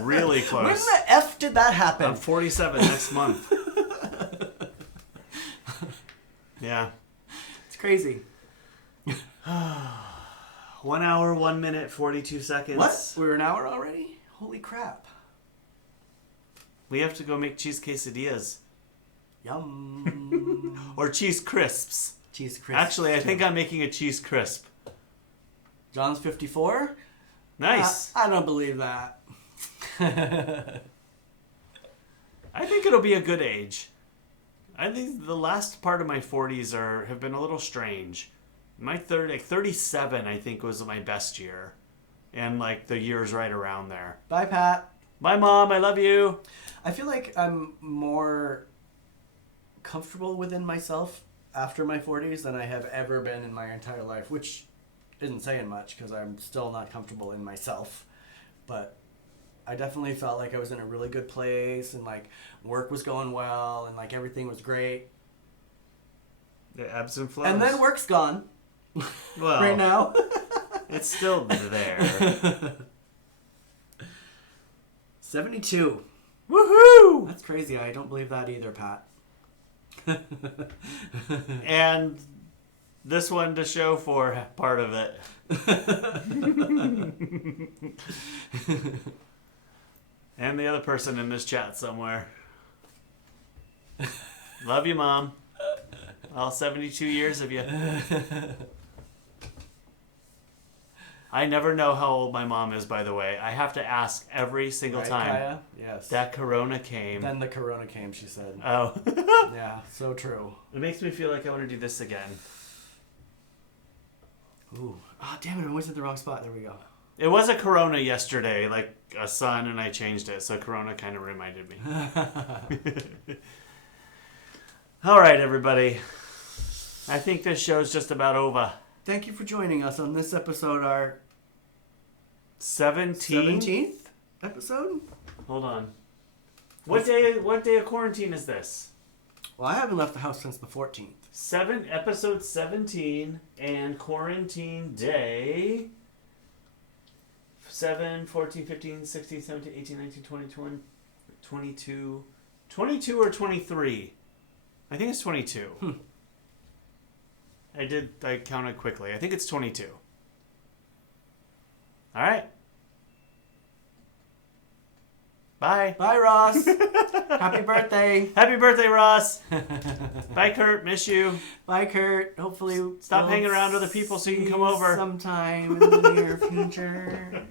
Really close. When the F did that happen? I'm 47 next month. Yeah. It's crazy. 1 hour, 1 minute, 42 seconds. What? We're an hour already? Holy crap. We have to go make cheese quesadillas. Yum. Or cheese crisps. Cheese crisps. Actually, I think I'm making a cheese crisp. John's 54? Nice. I don't believe that. I think it'll be a good age. I think the last part of my 40s have been a little strange. My 37, I think, was my best year. And, like, the years right around there. Bye, Pat. Bye, Mom. I love you. I feel like I'm more comfortable within myself after my 40s than I have ever been in my entire life, which isn't saying much because I'm still not comfortable in myself. But I definitely felt like I was in a really good place and, like, work was going well and, like, everything was great. The ebbs and flows. And then work's gone. Well, right now. It's still there. 72. Woohoo! That's crazy. I don't believe that either, Pat. And this one to show for part of it. And the other person in this chat somewhere. Love you, Mom. All 72 years of you. I never know how old my mom is, by the way. I have to ask every single time. Kaya? Yes. That corona came. Then the corona came, she said. Oh. Yeah, so true. It makes me feel like I want to do this again. Ooh. Oh, damn it. I'm always at the wrong spot. There we go. It was a corona yesterday, like a sun, and I changed it. So corona kind of reminded me. All right, everybody. I think this show's just about over. Thank you for joining us on this episode, our 17th episode? Hold on. What day of quarantine is this? Well, I haven't left the house since the 14th. Episode 17 and quarantine day 7, 14, 15, 16, 17, 18, 19, 20, 21, 22. 22 or 23? I think it's 22. I counted quickly. I think it's 22. All right. Bye. Bye, Ross. Happy birthday. Happy birthday, Ross. Bye, Kurt. Miss you. Bye, Kurt. Hopefully Stop hanging around other people so you can come over. Sometime in the near future.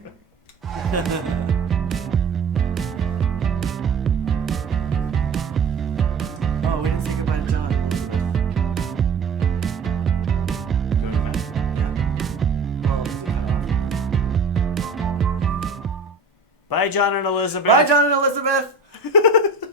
Oh, we didn't say goodbye to John. Yeah. Well, is he cut off? Bye, John and Elizabeth. Bye, John and Elizabeth.